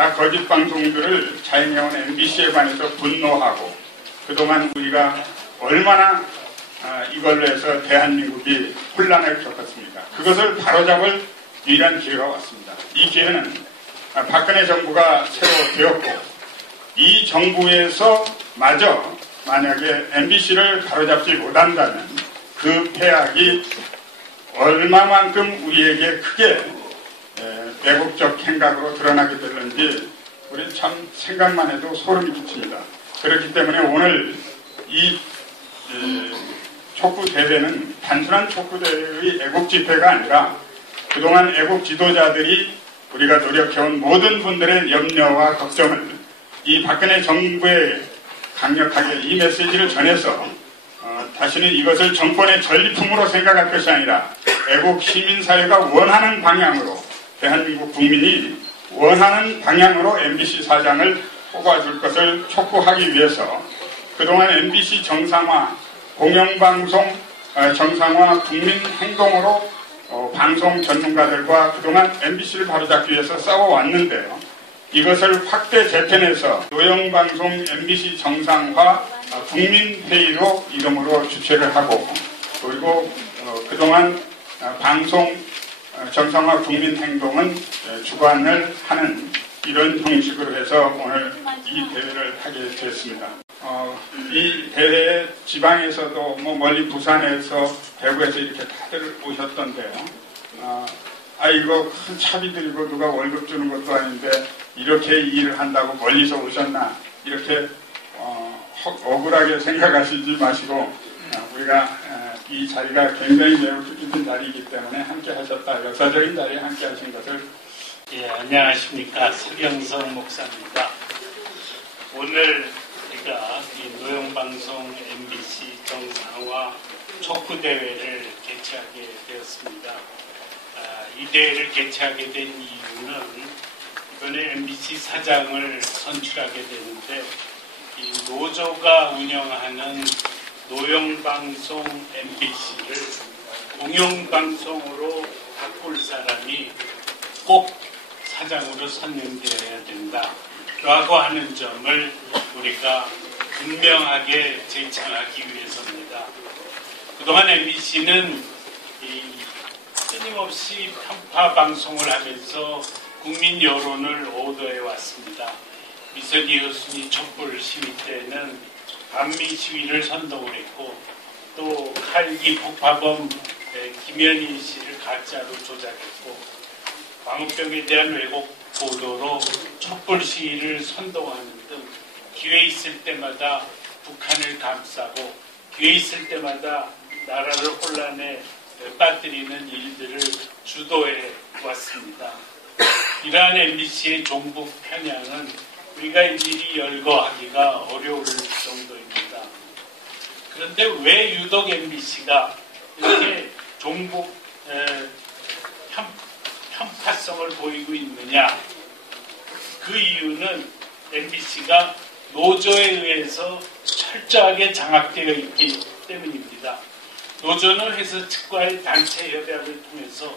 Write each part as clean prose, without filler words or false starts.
다 거짓 방송들을 자행해온 MBC에 관해서 분노하고 그동안 우리가 얼마나 이걸로 해서 대한민국이 혼란을 겪었습니까? 그것을 바로잡을 유일한 기회가 왔습니다. 이 기회는 박근혜 정부가 새로 되었고 이 정부에서 마저 만약에 MBC를 바로잡지 못한다면 그 폐악이 얼마만큼 우리에게 크게 애국적 행각으로 드러나게 되는지 우리 참 생각만 해도 소름이 끼칩니다. 그렇기 때문에 오늘 이 촉구대회는 단순한 촉구대회의 애국집회가 아니라 그동안 애국 지도자들이 우리가 노력해온 모든 분들의 염려와 걱정을 이 박근혜 정부에 강력하게 이 메시지를 전해서 다시는 이것을 정권의 전리품으로 생각할 것이 아니라 애국 시민사회가 원하는 방향으로 대한민국 국민이 원하는 방향으로 MBC 사장을 뽑아줄 것을 촉구하기 위해서 그동안 MBC 정상화, 공영방송 정상화 국민 행동으로 방송 전문가들과 그동안 MBC를 바로잡기 위해서 싸워왔는데요. 이것을 확대 재편해서 노영방송 MBC 정상화 국민회의로 이름으로 주최를 하고 그리고 그동안 방송 정상화 국민행동은 주관을 하는 이런 형식으로 해서 오늘 이 대회를 하게 됐습니다. 이 대회에 지방에서도 멀리 부산에서 대구에서 이렇게 다들 오셨던데요. 이거 큰 차비 들고 누가 월급 주는 것도 아닌데 이렇게 일을 한다고 멀리서 오셨나 이렇게 억울하게 생각하시지 마시고 우리가 이 자리가 굉장히 매우 뜻깊은 자리이기 때문에 함께 하셨다. 역사적인 자리에 함께 하신 것을 안녕하십니까. 서경석 목사입니다. 오늘 우리가 이 노영방송 MBC 정상화 촉구대회를 개최하게 되었습니다. 이 대회를 개최하게 된 이유는 이번에 MBC 사장을 선출하게 되는데 이 노조가 운영하는 노영방송 MBC를 공영방송으로 바꿀 사람이 꼭 사장으로 선임되어야 된다라고 하는 점을 우리가 분명하게 제창하기 위해서입니다. 그동안 MBC는 끊임없이 편파 방송을 하면서 국민 여론을 오도해 왔습니다. 미선희 여순이 촛불 시위 때는 반미 시위를 선동을 했고 또 칼기 폭파범 김현희 씨를 가짜로 조작했고 광우병에 대한 왜곡 보도로 촛불 시위를 선동하는 등 기회 있을 때마다 북한을 감싸고 기회 있을 때마다 나라를 혼란에 빠뜨리는 일들을 주도해 왔습니다. 이러한 MBC의 종북 편향은 우리가 일일이 열거하기가 어려울 정도입니다. 그런데 왜 유독 MBC가 이렇게 종북 편파성을 보이고 있느냐? 그 이유는 MBC가 노조에 의해서 철저하게 장악되어 있기 때문입니다. 노조는 회사 측과의 단체 협약을 통해서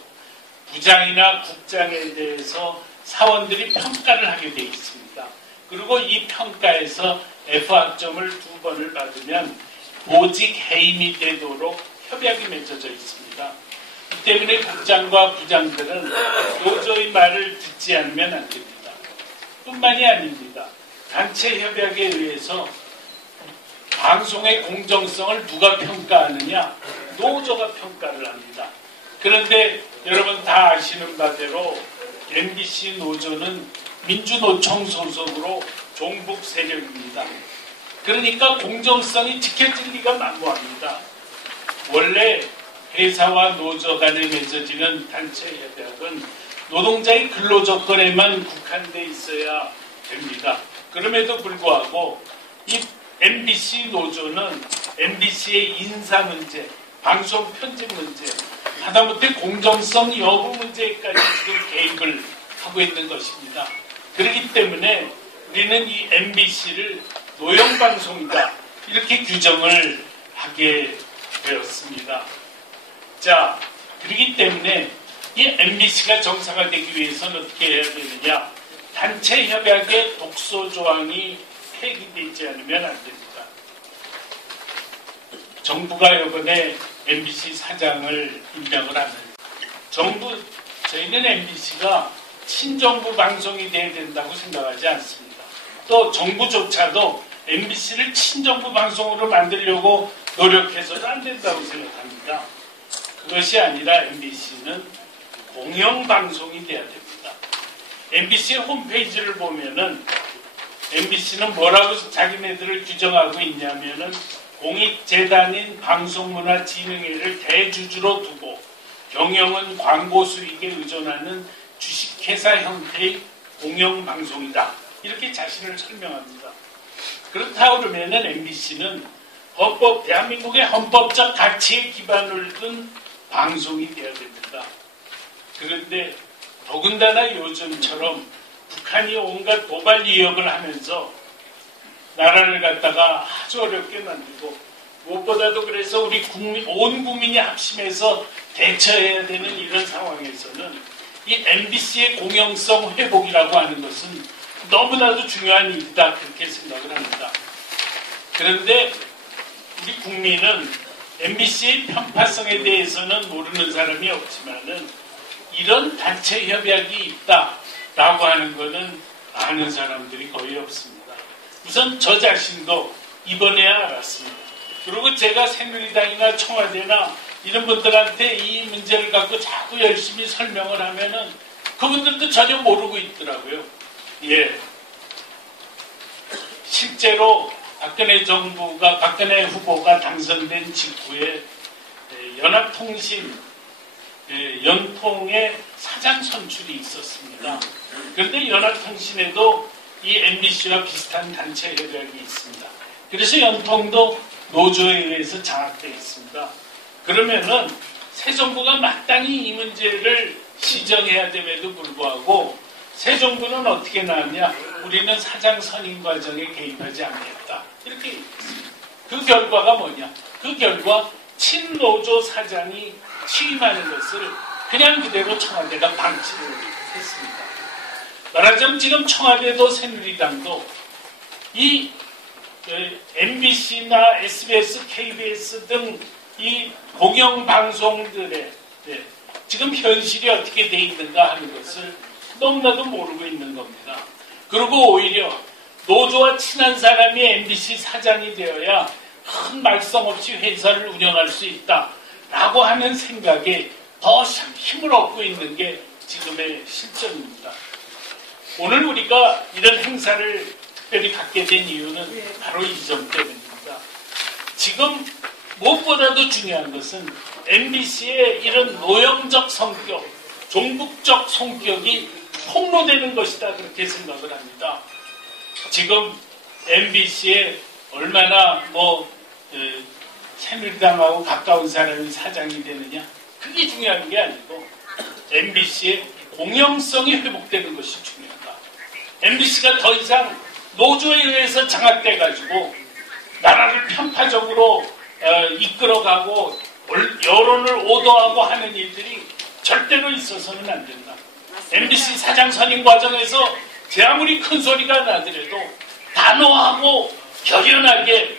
부장이나 국장에 대해서 사원들이 평가를 하게 되어 있습니다. 그리고 이 평가에서 F학점을 2번을 받으면 보직 해임이 되도록 협약이 맺어져 있습니다. 이 때문에 국장과 부장들은 노조의 말을 듣지 않으면 안 됩니다. 뿐만이 아닙니다. 단체 협약에 의해서 방송의 공정성을 누가 평가하느냐? 노조가 평가를 합니다. 그런데 여러분 다 아시는 바대로 MBC 노조는 민주노총 소속으로 종북 세력입니다. 그러니까 공정성이 지켜질 리가 만무합니다. 원래 회사와 노조 간에 맺어지는 단체 협약은 노동자의 근로조건에만 국한돼 있어야 됩니다. 그럼에도 불구하고 이 MBC 노조는 MBC의 인사 문제, 방송 편집 문제, 하다못해 공정성 여부 문제까지 지금 개입을 하고 있는 것입니다. 그렇기 때문에 우리는 이 MBC를 노영방송이다 이렇게 규정을 하게 되었습니다. 자, 그렇기 때문에 이 MBC가 정상화되기 위해서는 어떻게 해야 되느냐? 단체 협약의 독소 조항이 폐기되지 않으면 안 됩니다. 정부가 이번에 MBC 사장을 임명을 하는 저희는 MBC가 친정부 방송이 돼야 된다고 생각하지 않습니다. 또 정부조차도 MBC를 친정부 방송으로 만들려고 노력해서도 안 된다고 생각합니다. 그것이 아니라 MBC는 공영방송이 돼야 됩니다. MBC의 홈페이지를 보면은 MBC는 뭐라고 자기네들을 규정하고 있냐면은 공익재단인 방송문화진흥회를 대주주로 두고 경영은 광고 수익에 의존하는 주식회사 형태의 공영방송이다. 이렇게 자신을 설명합니다. 그렇다 그러면은 MBC는 대한민국의 헌법적 가치에 기반을 둔 방송이 되어야 됩니다. 그런데 더군다나 요즘처럼 북한이 온갖 도발 위협을 하면서 나라를 갖다가 아주 어렵게 만들고 무엇보다도 그래서 우리 온 국민이 합심해서 대처해야 되는 이런 상황에서는 이 MBC의 공영성 회복이라고 하는 것은 너무나도 중요한 일이다 그렇게 생각을 합니다. 그런데 우리 국민은 MBC의 편파성에 대해서는 모르는 사람이 없지만은 이런 단체 협약이 있다라고 하는 것은 아는 사람들이 거의 없습니다. 우선 저 자신도 이번에야 알았습니다. 그리고 제가 새누리당이나 청와대나 이런 분들한테 이 문제를 갖고 자꾸 열심히 설명을 하면은 그분들도 전혀 모르고 있더라고요. 예. 실제로 박근혜 후보가 당선된 직후에 연합통신 연통의 사장 선출이 있었습니다. 그런데 연합통신에도 이 MBC와 비슷한 단체 협약이 있습니다. 그래서 연통도 노조에 의해서 장악되어 있습니다. 그러면은 새 정부가 마땅히 이 문제를 시정해야 됨에도 불구하고 새 정부는 어떻게 나왔냐? 우리는 사장 선임 과정에 개입하지 않겠다. 이렇게 얘기했습니다. 그 결과가 뭐냐? 그 결과 친노조 사장이 취임하는 것을 그냥 그대로 청와대가 방치를 했습니다. 말하자면 지금 청와대도 새누리당도 이 MBC나 SBS, KBS 등 이 공영방송들의 지금 현실이 어떻게 돼 있는가 하는 것을 너무나도 모르고 있는 겁니다. 그리고 오히려 노조와 친한 사람이 MBC 사장이 되어야 큰 말썽 없이 회사를 운영할 수 있다라고 하는 생각에 더 힘을 얻고 있는 게 지금의 실정입니다. 오늘 우리가 이런 행사를 특별히 갖게 된 이유는 바로 이 점 때문입니다. 지금 무엇보다도 중요한 것은 MBC의 이런 노영적 성격, 종북적 성격이 폭로되는 것이다 그렇게 생각을 합니다. 지금 MBC에 얼마나 새누리당하고 가까운 사람이 사장이 되느냐 그게 중요한 게 아니고 MBC의 공영성이 회복되는 것이 중요하다. MBC가 더 이상 노조에 의해서 장악돼가지고 나라를 편파적으로 이끌어가고 여론을 오도하고 하는 일들이 절대로 있어서는 안 된다. MBC 사장 선임 과정에서 제 아무리 큰 소리가 나더라도 단호하고 결연하게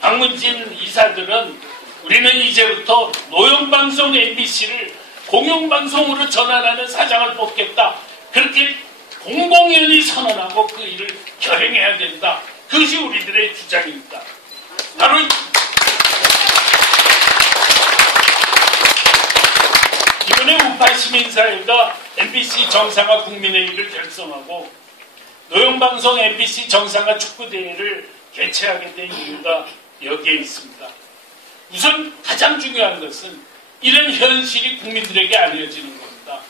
박문진 이사들은 우리는 이제부터 노영방송 MBC를 공영방송으로 전환하는 사장을 뽑겠다. 그렇게 공공연히 선언하고 그 일을 결행해야 된다. 그것이 우리들의 주장입니다. 바로 이번에 우파 시민사회가 MBC 정상화 국민회의를 결성하고 노영방송 MBC 정상화 축구대회를 개최하게 된 이유가 여기에 있습니다. 우선 가장 중요한 것은 이런 현실이 국민들에게 알려지는 겁니다.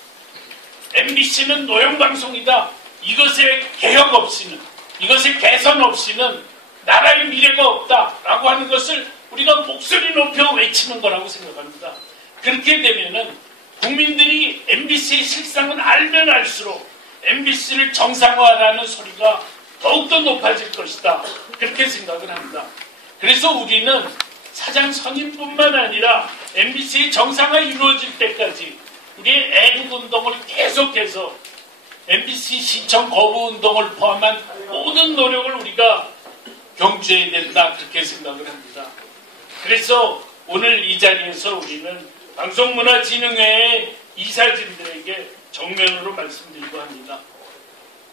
MBC는 노영방송이다. 이것의 개혁 없이는, 이것의 개선 없이는 나라의 미래가 없다라고 하는 것을 우리가 목소리 높여 외치는 거라고 생각합니다. 그렇게 되면은 국민들이 MBC의 실상은 알면 알수록 MBC를 정상화하라는 소리가 더욱더 높아질 것이다. 그렇게 생각을 합니다. 그래서 우리는 사장 선임뿐만 아니라 MBC의 정상화 이루어질 때까지 우리의 애국운동을 계속해서 MBC 시청 거부 운동을 포함한 모든 노력을 우리가 경주해야 된다, 그렇게 생각을 합니다. 그래서 오늘 이 자리에서 우리는 방송문화진흥회의 이사진들에게 정면으로 말씀드리고 합니다.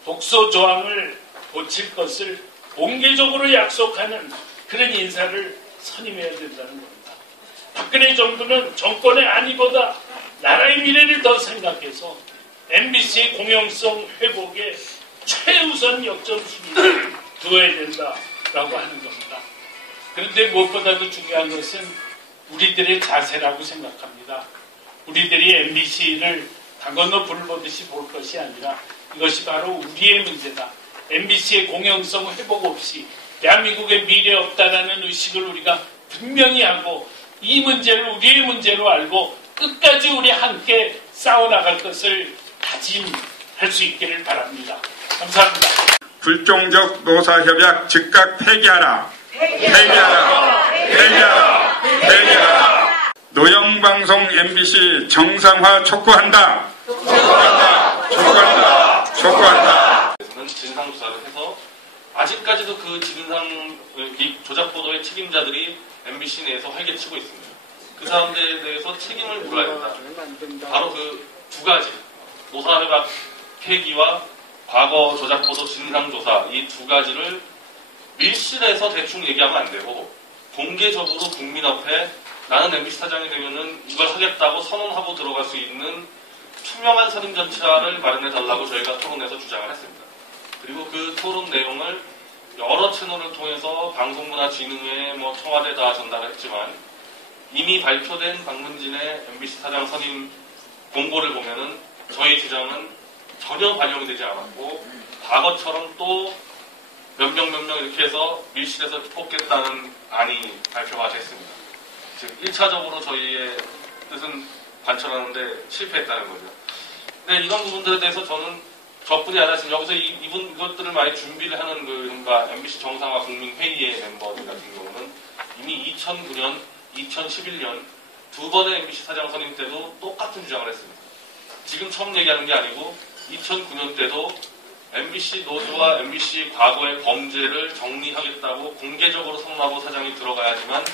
독소 조항을 고칠 것을 공개적으로 약속하는 그런 인사를 선임해야 된다는 겁니다. 박근혜 정부는 정권의 안위보다 나라의 미래를 더 생각해서 MBC의 공영성 회복에 최우선 역점순위를 두어야 된다라고 하는 겁니다. 그런데 무엇보다도 중요한 것은 우리들의 자세라고 생각합니다. 우리들이 MBC를 강 건너 불을 보듯이 볼 것이 아니라 이것이 바로 우리의 문제다. MBC의 공영성 회복 없이 대한민국의 미래 없다라는 의식을 우리가 분명히 하고 이 문제를 우리의 문제로 알고 끝까지 우리 함께 싸워나갈 것을 다짐할 수 있기를 바랍니다. 감사합니다. 불종적 노사협약 즉각 폐기하라. 폐기하라. 폐기하라. 폐기하라. 노영방송 MBC 정상화 촉구한다. 촉구한다. 촉구한다. 촉구한다. 진상조사를 해서 아직까지도 그 진상 조작 보도의 책임자들이 MBC 내에서 활개치고 있습니다. 그 사람들에 대해서 책임을 물어야 된다. 바로 그 두 가지, 노사협약 폐기와 과거 조작 보도 진상조사, 이 두 가지를 밀실에서 대충 얘기하면 안 되고 공개적으로 국민 앞에 나는 MBC 사장이 되면은 이걸 하겠다고 선언하고 들어갈 수 있는 투명한 선임 절차를 마련해 달라고 저희가 토론에서 주장을 했습니다. 그리고 그 토론 내용을 여러 채널을 통해서 방송문화진흥회, 청와대 다 전달을 했지만 이미 발표된 박문진의 MBC 사장 선임 공고를 보면은 저희 주장은 전혀 반영이 되지 않았고 과거처럼 또 몇 명 이렇게 해서 밀실에서 뽑겠다는 안이 발표가 됐습니다. 즉 1차적으로 저희의 뜻은 관철하는데 실패했다는 거죠. 근데 이런 부분들에 대해서 저는 저뿐이 아니라 지금 여기서 이것들을 많이 준비를 하는 그러니까 MBC 정상화 국민회의의 멤버들 같은 경우는 이미 2009년, 2011년 두 번의 MBC 사장 선임 때도 똑같은 주장을 했습니다. 지금 처음 얘기하는 게 아니고 2009년 때도 MBC 노조와 MBC 과거의 범죄를 정리하겠다고 공개적으로 선언하고 사장이 들어가야지만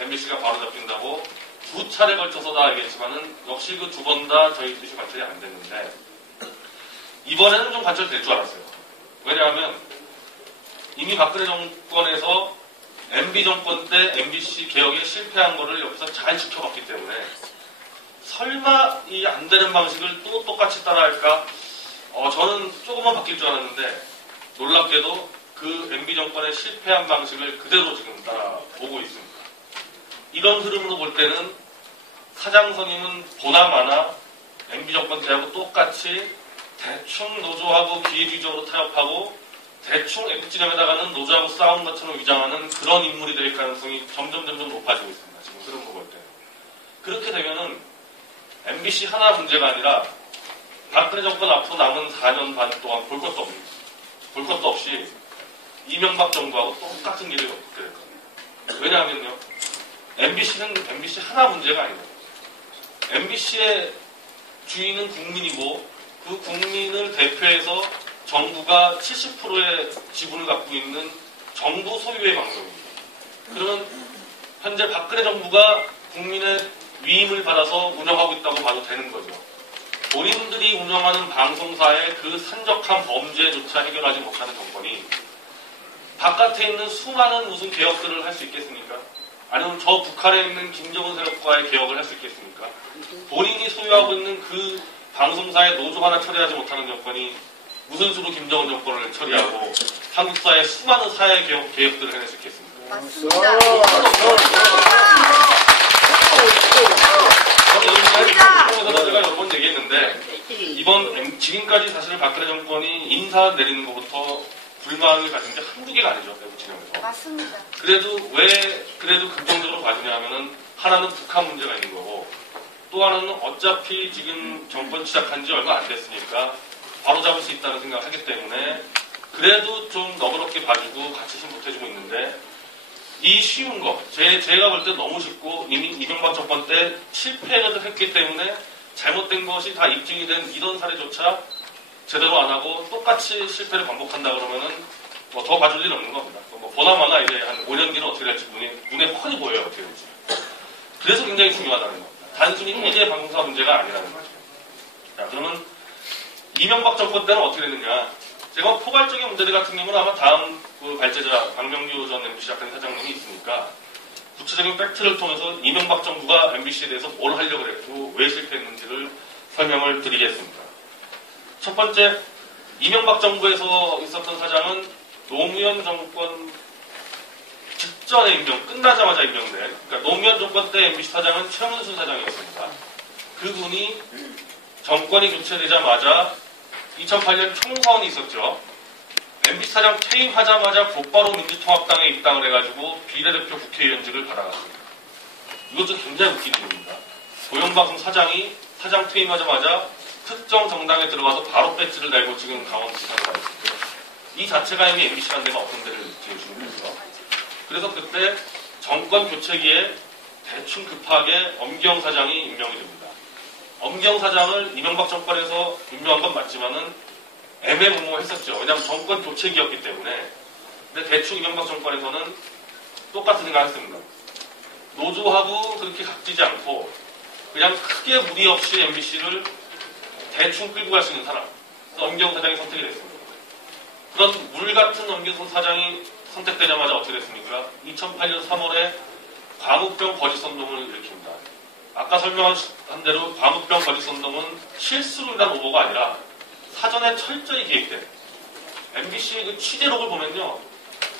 MBC가 바로 잡힌다고 두 차례 걸쳐서 다 알겠지만은 역시 그 두 번 다 저희 뜻이 관철이 안 됐는데 이번에는 좀 관철될 줄 알았어요. 왜냐하면 이미 박근혜 정권에서 MB 정권 때 MBC 개혁에 실패한 거를 옆에서 잘 지켜봤기 때문에 설마 이 안 되는 방식을 또 똑같이 따라할까? 저는 조금만 바뀔 줄 알았는데 놀랍게도 그 MB 정권의 실패한 방식을 그대로 지금 따라오고 있습니다. 이런 흐름으로 볼 때는 사장 선임은 보나마나 MB 정권 때하고 똑같이 대충 노조하고 기회주의적으로 타협하고 대충 F진영에다가는 노조하고 싸운 것처럼 위장하는 그런 인물이 될 가능성이 점점 높아지고 있습니다. 지금 흐름으로 볼 때. 그렇게 되면은 MBC 하나 문제가 아니라 박근혜 정권 앞으로 남은 4년 반 동안 볼 것도 없습니다. 볼 것도 없이 이명박 정부하고 똑같은 길을 걷게 될 겁니다. 왜냐하면요. MBC는 MBC 하나 문제가 아니에요. MBC의 주인은 국민이고 그 국민을 대표해서 정부가 70%의 지분을 갖고 있는 정부 소유의 방송입니다. 그러면 현재 박근혜 정부가 국민의 위임을 받아서 운영하고 있다고 봐도 되는 거죠. 본인들이 운영하는 방송사의 그 산적한 범죄조차 해결하지 못하는 정권이 바깥에 있는 수많은 무슨 개혁들을 할 수 있겠습니까? 아니면 저 북한에 있는 김정은 세력과의 개혁을 할 수 있겠습니까? 본인이 소유하고 있는 그 방송사의 노조 하나 처리하지 못하는 정권이 무슨 수로 김정은 정권을 처리하고 한국 사회의 수많은 사회 개혁들을 해낼 수 있겠습니까? 맞습니다. 저는 제가 여러 번 얘기했는데 지금까지 사실 박근혜 정권이 인사 내리는 것부터 불만을 가진 게 한두 개가 아니죠. 외국 진영에서. 맞습니다. 그래도 긍정적으로 봐주냐 하면은 하나는 북한 문제가 있는 거고 또 하나는 어차피 지금 정권 시작한 지 얼마 안 됐으니까 바로 잡을 수 있다는 생각을 하기 때문에 그래도 좀 너그럽게 봐주고 같이 좀 못해주고 있는데 이 쉬운 거 제가 볼 때 너무 쉽고 이미 이명박 정권 때 실패를 했기 때문에 잘못된 것이 다 입증이 된 이런 사례조차 제대로 안 하고 똑같이 실패를 반복한다 그러면은 뭐 더 봐줄 일은 없는 겁니다. 뭐 보나마나 이제 한 5년 뒤는 어떻게 될지 눈에 훤히 보여요. 어떻게 될지. 그래서 굉장히 중요하다는 겁니다. 단순히 일개 방송사 문제가 아니라는 거죠. 자, 그러면 이명박 정권 때는 어떻게 됐느냐. 제가 포괄적인 문제들 같은 경우는 아마 다음 그 발제자 박명규 전 MBC 작가 사장님이 있으니까 구체적인 팩트를 통해서 이명박 정부가 MBC에 대해서 뭘 하려고 그랬고 왜 실패했는지를 설명을 드리겠습니다. 첫 번째, 이명박 정부에서 있었던 사장은 노무현 정권 직전에 끝나자마자 임명된, 그러니까 노무현 정권 때 MBC 사장은 최문순 사장이었습니다. 그분이 정권이 교체되자마자 2008년 총선이 있었죠. MBC 사장 퇴임하자마자 곧바로 민주통합당에 입당을 해가지고 비례대표 국회의원직을 받아갔습니다. 이것도 굉장히 웃긴 일입니다. 고용방송 사장이 사장 퇴임하자마자 특정 정당에 들어가서 바로 배지를 달고 지금 강원도지사를 하고 있습니다. 이 자체가 이미 MBC라는 데가 어떤 데를 지어주는 거죠. 그래서 그때 정권 교체기에 대충 급하게 엄경 사장이 임명이 됩니다. 엄경 사장을 이명박 정권에서 임명한 건 맞지만은 애매모호했었죠. 왜냐하면 정권 교체기였기 때문에. 근데 대충 이명박 정권에서는 똑같은 생각을 했습니다. 노조하고 그렇게 각지지 않고 그냥 크게 무리 없이 MBC를 대충 끌고 갈 수 있는 사람. 엄경 사장이 선택이 됐습니다. 그런 물 같은 엄경 사장이 선택되자마자 어떻게 됐습니까? 2008년 3월에 광우병 거짓선동을 일으킵니다. 아까 설명한 대로 광우병 거짓선동은 실수로 인한 오보가 아니라 사전에 철저히 계획된 MBC의 그 취재록을 보면요.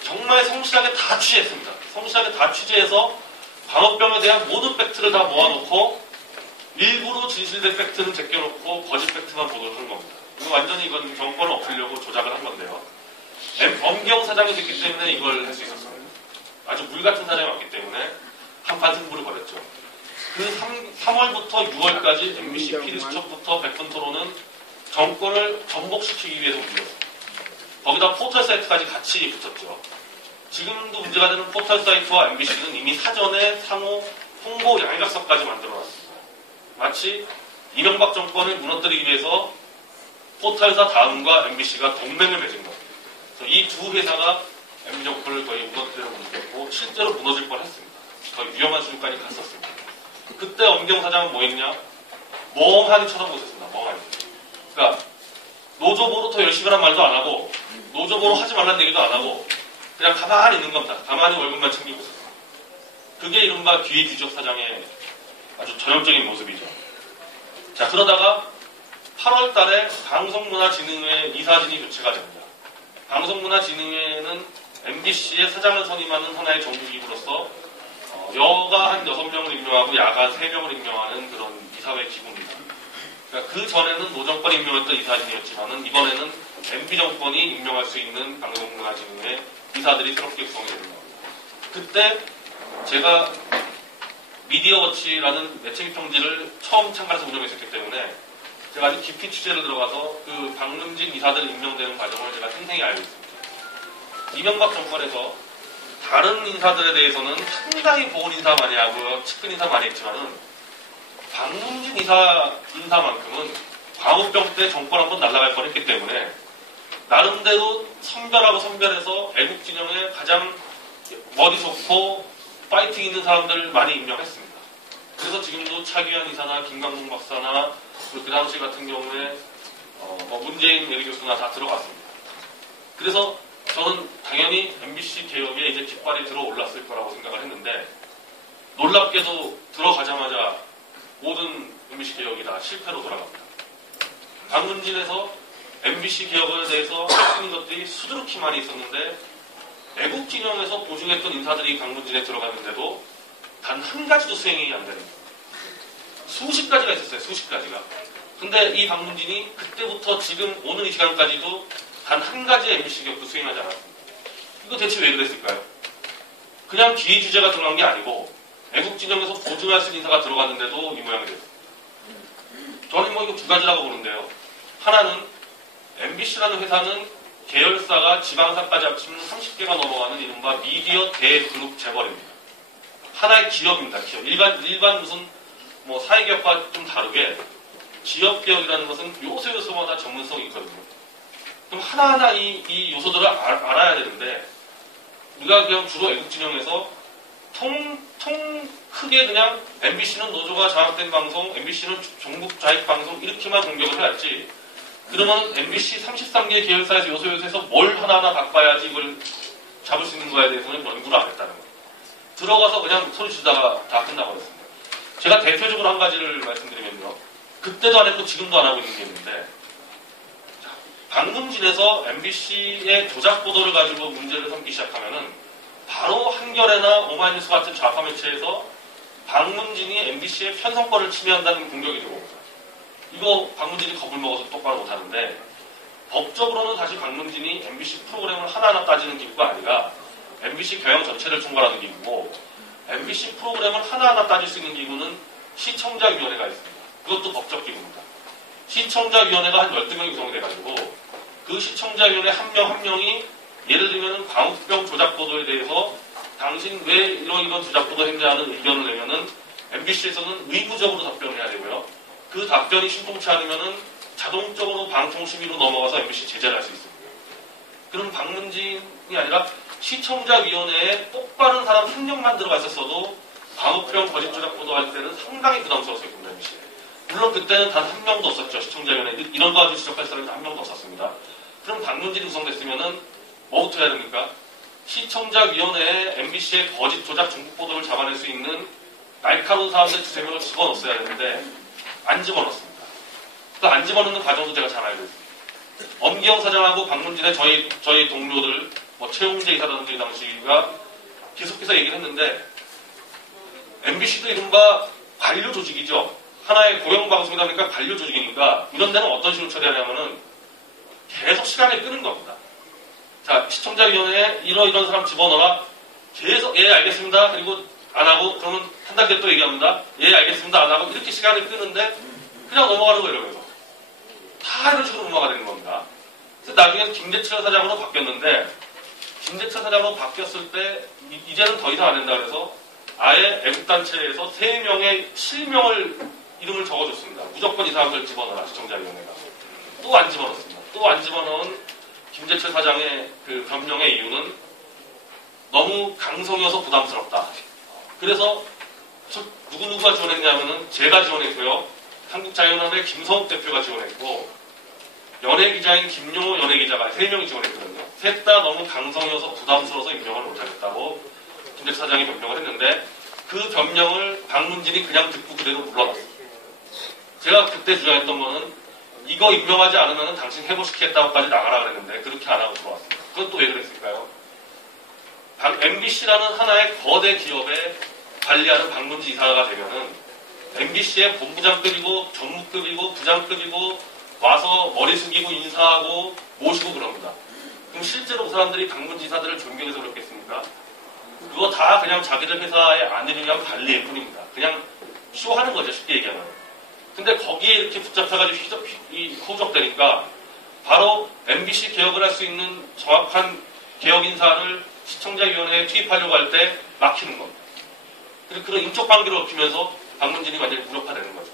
정말 성실하게 다 취재했습니다. 성실하게 다 취재해서 광우병에 대한 모든 팩트를 다 모아놓고 일부러 진실된 팩트는 제껴놓고 거짓 팩트만 보도를 한 겁니다. 이거 완전히 이건 정권을 없애려고 조작을 한 건데요. 엄경 사장이 됐기 때문에 이걸 할 수 있었습니다. 아주 물 같은 사장이 왔기 때문에 한판 승부를 벌였죠. 그 3월부터 6월까지 MBC 피디수첩부터 백분 토론은 정권을 전복시키기 위해서 움직였습니다. 거기다 포털 사이트까지 같이 붙였죠. 지금도 문제가 되는 포털 사이트와 MBC는 이미 사전에 상호 홍보 양각서까지 만들어놨습니다. 마치 이명박 정권을 무너뜨리기 위해서 포털사 다음과 MBC가 동맹을 맺은 겁니다. 그래서 이 두 회사가 MB 정권을 거의 무너뜨리려고 움직였고 실제로 무너질 뻔했습니다. 거의 위험한 수준까지 갔었습니다. 그때 엄경 사장은 뭐 했냐? 멍하니 쳐다보고 있었습니다. 멍하니. 그러니까 노조보로 더 열심히 하란 말도 안 하고 노조보로 하지 말라는 얘기도 안 하고 그냥 가만히 있는 겁니다. 가만히 월급만 챙기고 있었습니다. 그게 이른바 귀주적 사장의 아주 전형적인 모습이죠. 자, 그러다가 8월 달에 방송문화진흥회 이사진이 교체가 됩니다. 방송문화진흥회는 MBC의 사장을 선임하는 하나의 정규기구로서 여가 한 6명을 임명하고 야가 3명을 임명하는 그런 이사회 기구입니다. 그러니까 그 전에는 노정권이 임명했던 이사진이었지만은 이번에는 MB 정권이 임명할 수 있는 방송문화진흥회 이사들이 새롭게 구성이 됩니다. 그때 제가 미디어워치라는 매체기 평지를 처음 참가해서 운영했었기 때문에 제가 아주 깊이 취재를 들어가서 그 방문진 이사들 임명되는 과정을 제가 생생히 알고 있습니다. 이명박 정권에서 다른 인사들에 대해서는 상당히 보훈 인사 많이 하고요, 측근 인사 많이 했지만은 방문진 인사만큼은 광우병 때 정권 한번 날아갈 뻔했기 때문에 나름대로 선별하고 선별해서 애국 진영에 가장 머리 좋고 파이팅 있는 사람들 많이 임명했습니다. 그래서 지금도 차기환 이사나 김강동 박사나 그 당시 같은 경우에 문재인 예리교수나 다 들어갔습니다. 그래서 저는 당연히 MBC 개혁에 이제 깃발이 들어올랐을 거라고 생각을 했는데 놀랍게도 들어가자마자 모든 MBC 개혁이 다 실패로 돌아갑니다. 방문진에서 MBC 개혁에 대해서 할 수 있는 것들이 수두룩히 많이 있었는데 애국 진영에서 보증했던 인사들이 강문진에 들어갔는데도 단 한 가지도 수행이 안 되는 거예요. 수십 가지가 있었어요. 수십 가지가. 근데 이 방문진이 그때부터 지금 오는 이 시간까지도 단 한 가지의 MBC 개혁도 수행하지 않았습니다. 이거 대체 왜 그랬을까요? 그냥 기회 주제가 들어간 게 아니고 애국 진영에서 보증할 수 있는 인사가 들어갔는데도 이 모양이 됐어요. 저는 뭐 이거 두 가지라고 보는데요. 하나는 MBC라는 회사는 계열사가 지방사까지 합치면 30개가 넘어가는 이른바 미디어 대그룹 재벌입니다. 하나의 기업입니다. 기업. 일반 무슨 뭐 사회기업과 좀 다르게 지역개혁이라는 것은 요소요소마다 전문성이 있거든요. 그럼 하나하나 이 요소들을 알아야 되는데 우리가 그냥 주로 애국진영에서 크게 그냥 MBC는 노조가 장악된 방송, MBC는 종북 좌익 방송 이렇게만 공격을 해야지. 그러면 MBC 33개 계열사에서 요소요소에서 뭘 하나하나 바꿔야지 이걸 잡을 수 있는 거에 대해서는 연구를 안 했다는 거예요. 들어가서 그냥 소리 지르다가 다 끝나버렸습니다. 제가 대표적으로 한 가지를 말씀드리면요. 그때도 안 했고 지금도 안 하고 있는 게 있는데 방문진에서 MBC의 조작 보도를 가지고 문제를 삼기 시작하면은 바로 한겨레나 오마이뉴스 같은 좌파 매체에서 방문진이 MBC의 편성권을 침해한다는 공격이 들어옵니다. 이거 방문진이 겁을 먹어서 똑바로 못하는데 법적으로는 사실 방문진이 MBC 프로그램을 하나하나 따지는 기구가 아니라 MBC 경영 전체를 총괄하는 기구고 MBC 프로그램을 하나하나 따질 수 있는 기구는 시청자위원회가 있습니다. 그것도 법적 기구입니다. 시청자위원회가 한 12명이 구성이 돼가지고 그 시청자위원회 한 명 한 명이 예를 들면 광우병 조작보도에 대해서 당신 왜 이런 조작보도 했냐는 의견을 내면은 MBC에서는 의무적으로 답변을 해야 되고요. 그 답변이 신통치 않으면은 자동적으로 방통심의로 넘어가서 MBC 제재를 할 수 있습니다. 그럼 방문진이 아니라 시청자위원회에 똑바른 사람 한 명만 들어가 있었어도 광우병 거짓 조작보도 할 때는 상당히 부담스러웠을 겁니다, MBC에. 물론 그때는 단 한 명도 없었죠. 시청자위원회 이런 거 가지고 지적할 사람이 한 명도 없었습니다. 그럼 방문진이 구성됐으면은 뭐부터 해야 됩니까? 시청자위원회에 MBC의 거짓 조작 중국 보도를 잡아낼 수 있는 날카로운 사람들 2-3명을 집어넣었어야 되는데 안 집어넣었습니다. 그 안 집어넣는 과정도 제가 잘 알고 있습니다. 엄기영 사장하고 방문진의 저희 동료들 최용재 이사라든지 이 당시가 계속해서 얘기를 했는데 MBC도 이른바 관료 조직이죠. 하나의 고용방송이다 보니까 관료 조직이니까 이런 데는 어떤 식으로 처리하냐면은 계속 시간을 끄는 겁니다. 자, 시청자위원회에 이런 사람 집어넣어라. 계속 예 알겠습니다. 그리고 안 하고 그러면 한 달 뒤에 또 얘기합니다. 예 알겠습니다. 안 하고 이렇게 시간을 끄는데 그냥 넘어가는 거예요. 이러면서 다 이런 식으로 넘어가야 되는 겁니다. 그래서 나중에 김대철 사장으로 바뀌었는데 김대철 사장으로 바뀌었을 때 이제는 더 이상 안 된다 그래서 아예 애국단체에서 3명의 실명을 이름을 적어줬습니다. 무조건 이 사람들 집어넣어라. 시청자위원회가. 또 안 집어넣습니다. 또 안 집어넣은 김재철 사장의 그 변명의 이유는 너무 강성이어서 부담스럽다. 그래서 누구누구가 지원했냐면은 제가 지원했고요. 한국자유연합의 김성욱 대표가 지원했고 연예기자인 김용호 연예기자가 3명이 지원했거든요. 셋 다 너무 강성이어서 부담스러워서 임명을 못하겠다고 김재철 사장이 변명을 했는데 그 변명을 방문진이 그냥 듣고 그대로 물러났어요. 제가 그때 주장했던 거는 이거 임명하지 않으면 당신 해고시키겠다고까지 나가라 그랬는데 그렇게 안 하고 들어왔습니다. 그건 또 왜 그랬을까요? MBC라는 하나의 거대 기업에 관리하는 방문진 이사가 되면은 MBC의 본부장급이고 전무급이고 부장급이고 와서 머리 숙이고 인사하고 모시고 그럽니다. 그럼 실제로 그 사람들이 방문진 이사들을 존경해서 그렇겠습니까? 그거 다 그냥 자기들 회사에 아내를 위한 관리일 뿐입니다. 그냥 쇼하는 거죠, 쉽게 얘기하면. 근데 거기에 이렇게 붙잡혀가지고 후적되니까 바로 MBC 개혁을 할 수 있는 정확한 개혁 인사를 시청자위원회에 투입하려고 할 때 막히는 겁니다. 그리고 그런 인적 관계를 엎히면서 방문진이 완전히 무력화되는 거죠.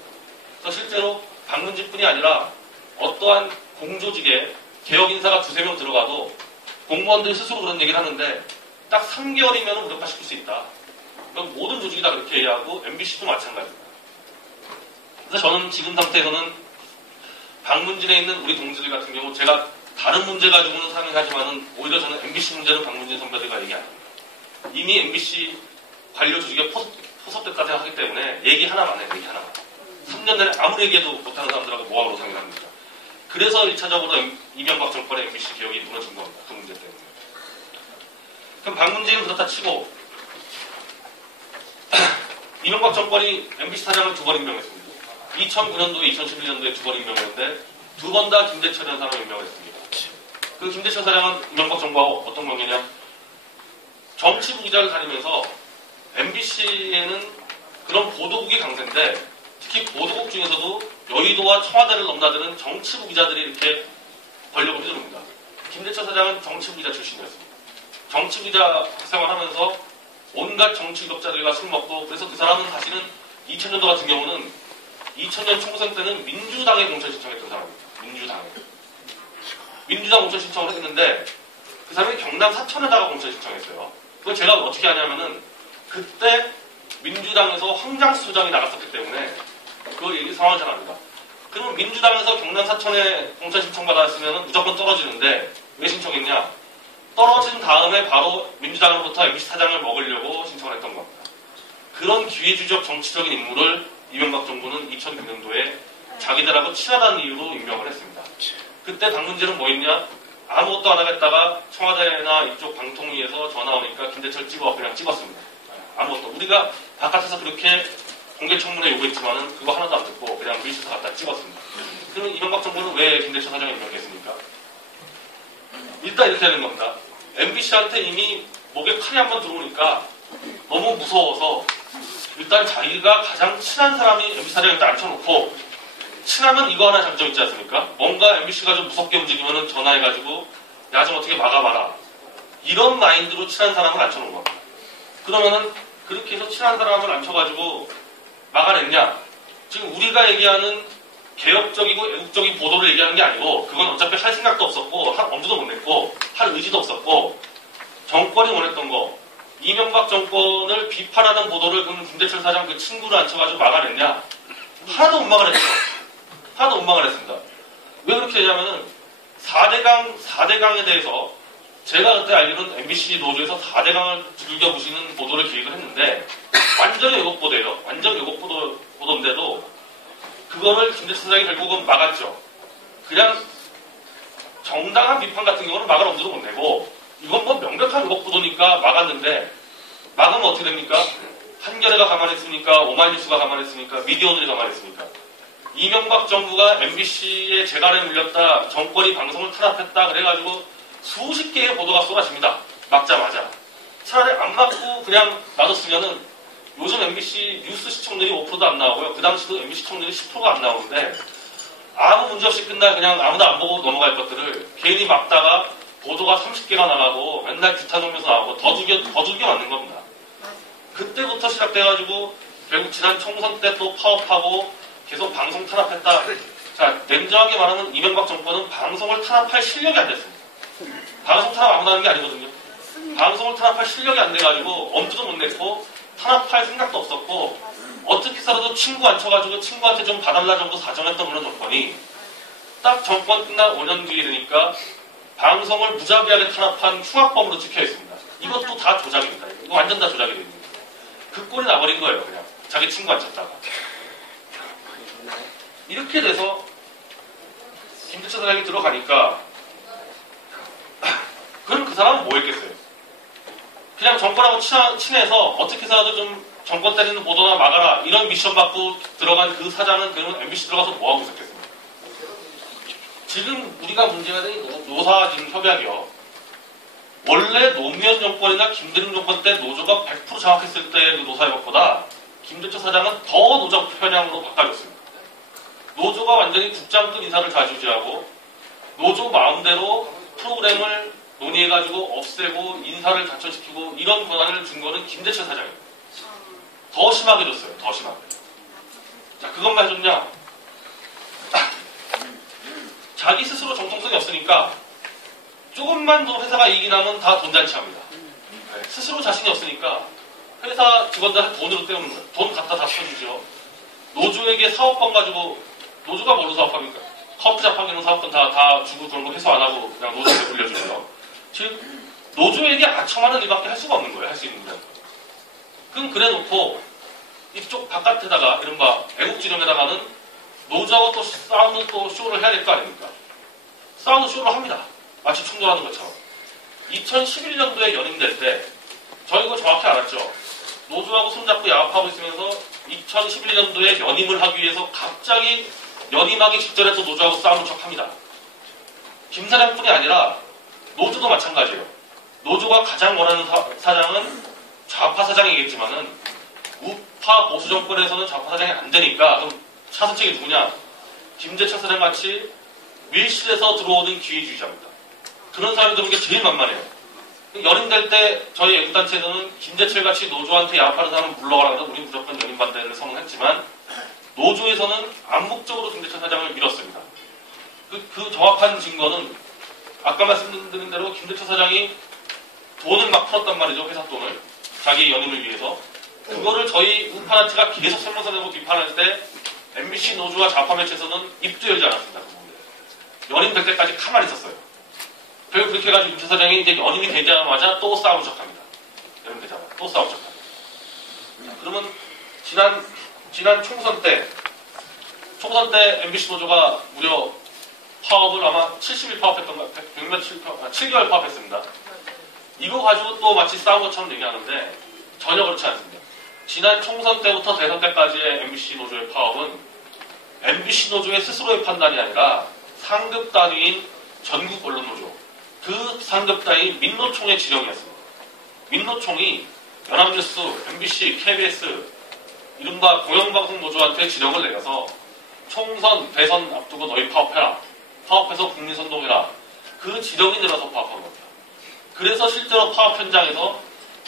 그래서 실제로 방문진뿐이 아니라 어떠한 공조직에 개혁 인사가 2-3명 들어가도 공무원들 스스로 그런 얘기를 하는데 딱 3개월이면 무력화시킬 수 있다. 그럼 모든 조직이 다 그렇게 이해하고 MBC도 마찬가지입니다. 그래서 저는 지금 상태에서는 방문진에 있는 우리 동지들 같은 경우 제가 다른 문제 가지고는 상의하지만은 오히려 저는 MBC 문제는 방문진 선배들과 얘기 안 합니다. 이미 MBC 관료 조직에 포섭됐다고 하기 때문에 얘기 하나만 해요. 얘기 하나만. 3년 내내 아무리 얘기해도 못하는 사람들하고 뭐하러 상의를 합니까? 그래서 1차적으로 이명박 정권의 MBC 개혁이 무너진 겁니다. 그 문제 때문에. 그럼 방문진은 그렇다 치고 이명박 정권이 MBC 사장을 2번 임명했습니다. 2009년도에 2011년도에 2번 임명했는데 2번 다 김대철이라는 사람을 임명했습니다. 그 김대철 사장은 이명박 정부하고 어떤 관계냐? 정치부 기자를 다니면서 MBC에는 그런 보도국이 강세인데 특히 보도국 중에서도 여의도와 청와대를 넘나드는 정치부 기자들이 이렇게 권력을 휘두릅니다. 김대철 사장은 정치부 기자 출신이었습니다. 정치부 기자 생활하면서 온갖 정치 기업자들과 술 먹고 그래서 그 사람은 사실은 2000년도 같은 경우는 2000년 총선 때는 민주당에 공천 신청했던 사람입니다. 민주당 공천 신청을 했는데 그 사람이 경남 사천에다가 공천 신청했어요. 그걸 제가 어떻게 하냐면은 그때 민주당에서 황장수 소장이 나갔었기 때문에 그 얘기 상황을 잘 압니다. 그러면 민주당에서 경남 사천에 공천 신청 받았으면 무조건 떨어지는데 왜 신청했냐? 떨어진 다음에 바로 민주당으로부터 MBC 사장을 먹으려고 신청을 했던 겁니다. 그런 기회주의적 정치적인 인물을 이명박 정부는 2006년도에 자기들하고 친하다는 이유로 임명을 했습니다. 그때 당 문제는 뭐였냐? 아무것도 안 하겠다가 청와대나 이쪽 방통위에서 전화 오니까 김대철 찍어 그냥 찍었습니다. 아무것도. 우리가 바깥에서 그렇게 공개청문회 요구했지만은 그거 하나도 안 듣고 그냥 밀수서 갖다 찍었습니다. 그러면 이명박 정부는 왜 김대철 사장을 임명했습니까? 일단 이렇게 되는 겁니다. MBC한테 이미 목에 칼이 한번 들어오니까 너무 무서워서 일단 자기가 가장 친한 사람이 MBC 사장을 일단 앉혀놓고 친하면 이거 하나 장점 있지 않습니까? 뭔가 MBC가 좀 무섭게 움직이면은 전화해가지고 야 좀 어떻게 막아봐라. 이런 마인드로 친한 사람을 앉혀놓은 겁니다. 그러면은 그렇게 해서 친한 사람을 앉혀가지고 막아냈냐? 지금 우리가 얘기하는 개혁적이고 애국적인 보도를 얘기하는 게 아니고 그건 어차피 할 생각도 없었고 할 엄두도 못 냈고 할 의지도 없었고 정권이 원했던 거 이명박 정권을 비판하는 보도를 그럼 김대철 사장 그 친구를 앉혀가지고 막아냈냐? 하나도 못 막아냈죠. 하나도 못 막아냈습니다. 왜 그렇게 되냐면은 4대강에 대해서 제가 그때 알기로는 MBC 노조에서 4대강을 즐겨보시는 보도를 기획을 했는데 완전히 왜곡보도예요. 완전 왜곡보도인데도 그거를 김대철 사장이 결국은 막았죠. 그냥 정당한 비판 같은 경우는 막을 엄두도 못 내고 이건 뭐 명백한 왜곡보도니까 막았는데 막으면 어떻게 됩니까? 한겨레가 가만히 있습니까? 오마이뉴스가 가만히 있습니까? 미디어들이 가만히 있습니까? 이명박 정부가 MBC에 재갈에 물렸다, 정권이 방송을 탄압했다 그래가지고 수십 개의 보도가 쏟아집니다. 막자마자. 차라리 안 막고 그냥 놔뒀으면은 요즘 MBC 뉴스 시청률이 5%도 안 나오고요. 그 당시도 MBC 시청률이 10%가 안 나오는데 아무 문제 없이 끝나 그냥 아무도 안 보고 넘어갈 것들을 괜히 막다가 보도가 30개가 나가고 맨날 기타 정면서 나오고 더 두개 맞는 겁니다. 그때부터 시작돼가지고 결국 지난 총선 때 또 파업하고 계속 방송 탄압했다. 자, 냉정하게 말하면 이명박 정권은 방송을 탄압할 실력이 안 됐습니다. 방송 탄압 아무나 하는 게 아니거든요. 방송을 탄압할 실력이 안 돼가지고 엄두도 못 냈고 탄압할 생각도 없었고 어떻게 해서라도 친구 앉혀가지고 친구한테 좀 봐달라 정도 사정했던 그런 정권이 딱 정권 끝난 5년 뒤에 되니까 방송을 무자비하게 탄압한 흉악범으로 찍혀있습니다. 이것도 다 조작입니다. 이거 완전 다 조작이 됩니다. 그 꼴이 나버린 거예요. 그냥 자기 친구 앉혔다가 이렇게 돼서 김대철 사장이 들어가니까 그럼 그 사람은 뭐 했겠어요? 그냥 정권하고 친해서 어떻게 해서라도 좀 정권 때리는 보도나 막아라 이런 미션 받고 들어간 그 사장은 그러면 MBC 들어가서 뭐 하고 있었겠습니까? 지금 우리가 문제가 된 노사 지금 협약이요. 원래 노무현 정권이나 김대중 정권 때 노조가 100% 장악했을 때 그 노사협약보다 김대철 사장은 더 노조 편향으로 바꿔줬습니다. 노조가 완전히 국장급 인사를 좌지우지하고 노조 마음대로 프로그램을 논의해가지고 없애고 인사를 자천시키고 이런 권한을 준 거는 김대철 사장입니다. 더 심하게 줬어요. 더 심하게. 자, 그것만 해줬냐? 자기 스스로 정통성이 없으니까 조금만 더 회사가 이익이 나면 다 돈잔치합니다. 네, 스스로 자신이 없으니까 회사 직원들 돈으로 때우는 거예요. 돈 갖다 다 써주죠. 노조에게 사업권 가지고 노조가 뭘로 사업합니까? 커피 자판기로 사업권 다 주고 그런 거 회수 안 하고 그냥 노조에 불려주고요. 즉 노조에게 아첨하는 일밖에 할 수가 없는 거예요. 할 수 있는 건. 그럼 그래놓고 이쪽 바깥에다가 이른바 애국지령에다가는 노조하고 또 싸우는 또 쇼를 해야 될 거 아닙니까? 싸우는 쇼를 합니다. 마치 충돌하는 것처럼. 2011년도에 연임될 때 저희 이거 정확히 알았죠. 노조하고 손잡고 야합하고 있으면서 2011년도에 연임을 하기 위해서 갑자기 연임하기 직전에 또 노조하고 싸우는 척합니다. 김 사장뿐이 아니라 노조도 마찬가지예요. 노조가 가장 원하는 사장은 좌파 사장이겠지만은 우파 보수 정권에서는 좌파 사장이 안 되니까 그럼 차선책이 누구냐? 김대철 사장 같이 밀실에서 들어오는 기회주의자입니다. 그런 사람이 들어오는 게 제일 만만해요. 연임될 때 저희 애국단체에서는 김대철 같이 노조한테 야합하는 사람을 물러가라고 해서 우리 무조건 연임 반대를 선언했지만 노조에서는 암묵적으로 김대철 사장을 밀었습니다. 그 정확한 증거는 아까 말씀드린 대로 김대철 사장이 돈을 막 풀었단 말이죠. 회사 돈을. 자기 연임을 위해서. 그거를 저희 우파나치가 계속 설명서 내고 비판할 때 MBC 노조와 좌파 매체에서는 입도 열지 않았습니다. 그 연임 될 때까지 가만히 있었어요. 결국 그렇게 해가지고 김대철 사장이 이제 연임이 되자마자 또 싸우기 시작합니다. 연임 되자마자 또 싸우기 시작합니다. 그러면 지난 총선 때 MBC 노조가 무려 파업을 아마 70일 파업했던 거, 7개월 파업했습니다. 이거 가지고 또 마치 싸운 것처럼 얘기하는데 전혀 그렇지 않습니다. 지난 총선 때부터 대선 때까지의 MBC 노조의 파업은 MBC 노조의 스스로의 판단이 아니라 상급 단위인 전국 언론노조, 그 상급 단위인 민노총의 지령이었습니다. 민노총이 연합뉴스, MBC, KBS, 이른바 공영방송 노조한테 지령을 내려서 총선, 대선 앞두고 너희 파업해라. 파업해서 국민선동해라. 그 지령이 내려서 파업한 겁니다. 그래서 실제로 파업 현장에서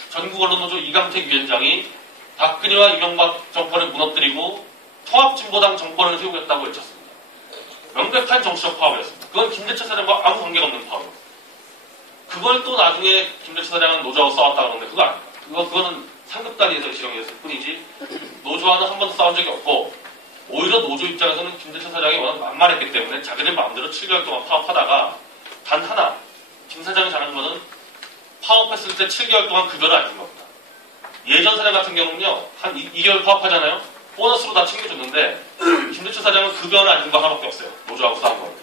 전국언론노조 이강택 위원장이 박근혜와 이명박 정권을 무너뜨리고 통합진보당 정권을 세우겠다고 외쳤습니다. 명백한 정치적 파업이었습니다. 그건 김대철 사장과 아무 관계가 없는 파업입니다. 그걸 또 나중에 김대철 사장은 노조하고 싸웠다 그러는데 그거 아닙니다. 그거는 상급 단위에서 지령이었을 뿐이지 노조와는 한 번도 싸운 적이 없고 오히려 노조 입장에서는 김대철 사장이 워낙 만만했기 때문에 자기들 마음대로 7개월 동안 파업하다가 단 하나 김 사장이 잘한 거는 파업했을 때 7개월 동안 급여를 안 준 겁니다. 예전 사장 같은 경우는요 한 2개월 파업하잖아요. 보너스로 다 챙겨줬는데 김대철 사장은 급여는 안 준 거 하나밖에 없어요. 노조하고 싸운 거.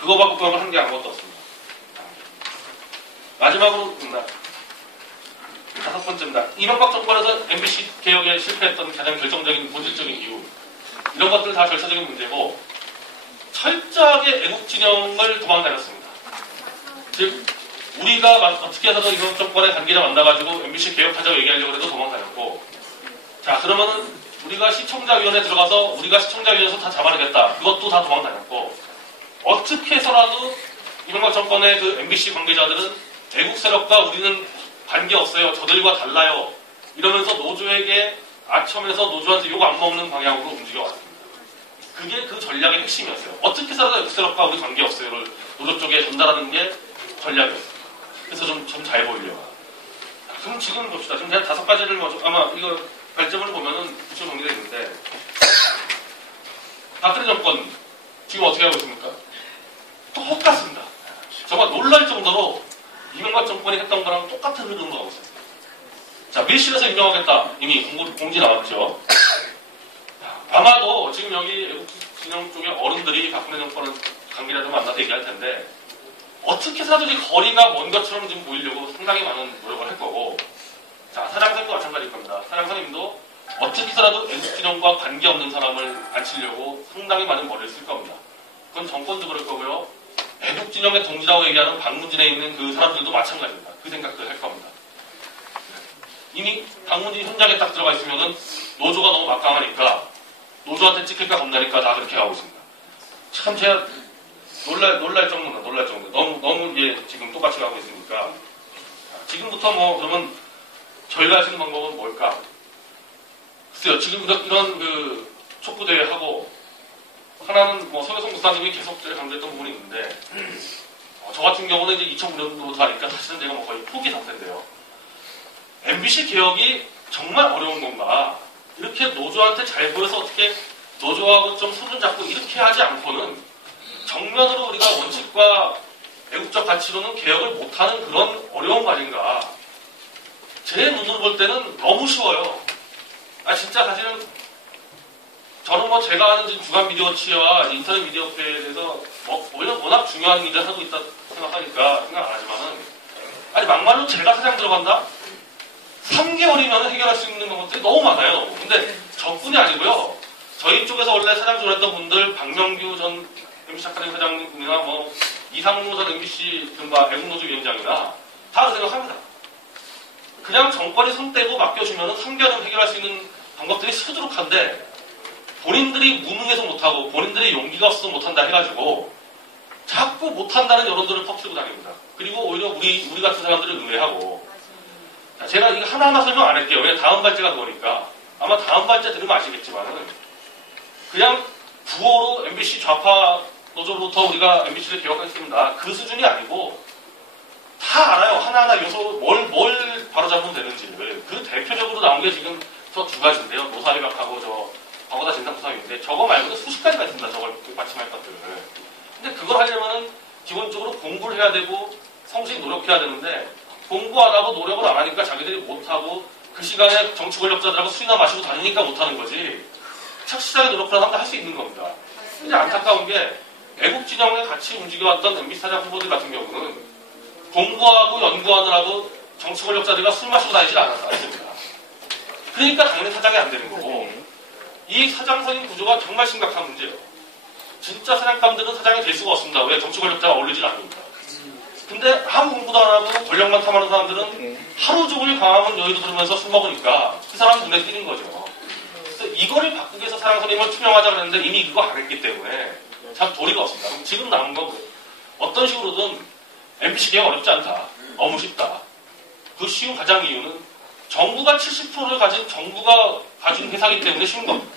그거 받고 그걸 한 게 아무것도 없습니다. 마지막으로 5번째입니다. 이명박 정권에서 MBC 개혁에 실패했던 가장 결정적인 본질적인 이유, 이런 것들 다 절차적인 문제고 철저하게 애국 진영을 도망다녔습니다. 즉 우리가 어떻게 해서든 이명박 정권의 관계자 만나가지고 MBC 개혁하자고 얘기하려고 해도 도망다녔고, 자 그러면은 우리가 시청자위원회 들어가서 우리가 시청자위원회에서 다 잡아내겠다, 그것도 다 도망다녔고, 어떻게 해서라도 이명박 정권의 그 MBC 관계자들은 애국 세력과 우리는 관계없어요, 저들과 달라요 이러면서 노조에게 아첨해서 노조한테 욕 안 먹는 방향으로 움직여왔습니다. 그게 그 전략의 핵심이었어요. 어떻게 해서라도 애국 세력과 우리 관계없어요를 노조 쪽에 전달하는 게 전략이었습니다. 그래서 좀 잘 보이려고. 그럼 지금 봅시다. 지금 그냥 5가지를 먼저, 아마 이거 발전을 보면은 구체 정리되어 있는데, 박근혜 정권 지금 어떻게 하고 있습니까? 똑같습니다. 정말 놀랄 정도로 이명박 정권이 했던 거랑 똑같은 흐름으로 가고 있습니다. 자, 밀실에서 임명하겠다. 이미 공지 나왔죠. 아마도 지금 여기 애국 진영 쪽의 어른들이 박근혜 정권을 관계자들 만나서 얘기할 텐데, 어떻게 해서든 거리가 먼 것처럼 지금 보이려고 상당히 많은 노력을 할 거고, 자, 사장선임도 마찬가지일 겁니다. 사장선임도 어떻게 해서라도 애국 진영과 관계없는 사람을 앉히려고 상당히 많은 머리를 쓸 겁니다. 그건 정권도 그럴 거고요. 애국 진영의 동지라고 얘기하는 방문진에 있는 그 사람들도 마찬가지입니다. 그 생각들 할 겁니다. 이미 방문진 현장에 딱 들어가 있으면은 노조가 너무 막강하니까, 노조한테 찍힐까 겁나니까 다 그렇게 하고 있습니다. 참 제가 놀랄 정도. 너무 지금 똑같이 가고 있으니까. 지금부터 그러면 저희가 할 수 있는 방법은 뭘까? 글쎄요, 지금 이런 그 촉구대회 하고, 하나는 서교성 목사님이 계속 강조했던 부분이 있는데, 저 같은 경우는 이제 2009년도부터 하니까 사실은 제가 거의 포기 상태인데요. MBC 개혁이 정말 어려운 건가? 이렇게 노조한테 잘 보여서 어떻게 노조하고 좀 손을 잡고 이렇게 하지 않고는 정면으로 우리가 원칙과 애국적 가치로는 개혁을 못하는 그런 어려운 과제인가? 제 눈으로 볼 때는 너무 쉬워요. 진짜 사실은 저는 제가 하는 지금 주간 미디어치와 인터넷 미디어협회에 대해서 워낙 중요한 일을 하고 있다 생각하니까 생각 안 하지만은, 막말로 제가 사장 들어간다? 3개월이면 해결할 수 있는 것들이 너무 많아요. 근데 저뿐이 아니고요. 저희 쪽에서 원래 사장 지원했던 분들, 박명규 전 MBC 아카데미 사장님이나 이상무 전 MBC 애국노조 위원장이나 다 그 생각합니다. 그냥 정권이 손 떼고 맡겨주면 3개월은 해결할 수 있는 방법들이 수두룩한데, 본인들이 무능해서 못하고 본인들이 용기가 없어서 못한다 해가지고 자꾸 못한다는 여론들을 퍼뜨리고 다닙니다. 그리고 오히려 우리 같은 사람들을 의뢰하고. 제가 이거 하나하나 설명 안 할게요. 왜냐면 다음 발제가 그거니까. 아마 다음 발제 들으면 아시겠지만은, 그냥 부호로 MBC 좌파 노조부터 우리가 MBC를 개혁하겠습니다. 그 수준이 아니고 다 알아요. 하나하나 요소 뭘 바로잡으면 되는지를. 그 대표적으로 나온 게 지금 저 두 가지인데요. 노사협약하고 저 과거다 진상구상인데 저거 말고도 수십 가지가 있습니다. 저걸 마침할 것들을. 근데 그걸 하려면 기본적으로 공부를 해야 되고 성실히 노력해야 되는데 공부 안 하고 노력을 안 하니까 자기들이 못하고 그 시간에 정치 권력자들하고 술이나 마시고 다니니까 못하는 거지. 착실하게 노력을 하면 할 수 있는 겁니다. 근데 안타까운 게 애국 진영에 같이 움직여왔던 MB 사장 후보들 같은 경우는 공부하고 연구하느라고 정치 권력자들과 술 마시고 다니질 않았습니다. 그러니까 당연히 사장이 안 되는 거고 이 사장선임 구조가 정말 심각한 문제예요. 진짜 사장감들은 사장이 될 수가 없습니다. 왜? 정치 권력자가 어울리질 않으니까. 근데 아무 공부도 안 하고 권력만 탐하는 사람들은 하루 종일 광화문 여의도 들으면서 술 먹으니까 그 사람 눈에 띄는 거죠. 그래서 이거를 바꾸기 위해서 사장선임을 투명하자 그랬는데 이미 그거 안 했기 때문에 참 도리가 없습니다. 그럼 지금 남은 거 어떤 식으로든 MBC 개혁 어렵지 않다. 너무 쉽다. 그 쉬운 가장 이유는 정부가 70%를 가진 정부가 가진 회사이기 때문에 쉬운 겁니다.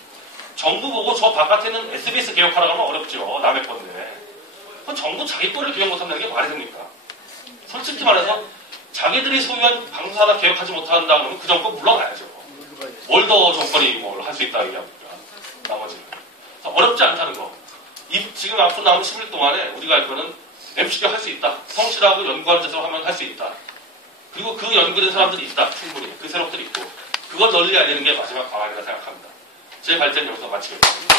정부 보고 저 바깥에는 SBS 개혁하라고 하면 어렵죠. 남의 건데. 정부 자기 거를 개혁 못한다는 게 말이 됩니까? 솔직히 말해서 자기들이 소유한 방송 하나 개혁하지 못한다 그러면 그 정권 물러나야죠. 뭘 더 정권이 뭘 할 수 있다 얘기합니까? 나머지는. 어렵지 않다는 거. 지금 앞으로 남은 10일 동안에 우리가 할 거는 MBC가 할 수 있다. 성실하고 연구하는 데서 하면 할 수 있다. 그리고 그 연구된 사람들이 있다. 충분히. 그 새롭들이 있고. 그걸 널리 알리는 게 마지막 방안이라 생각합니다. 제 발제는 여기서 마치겠습니다.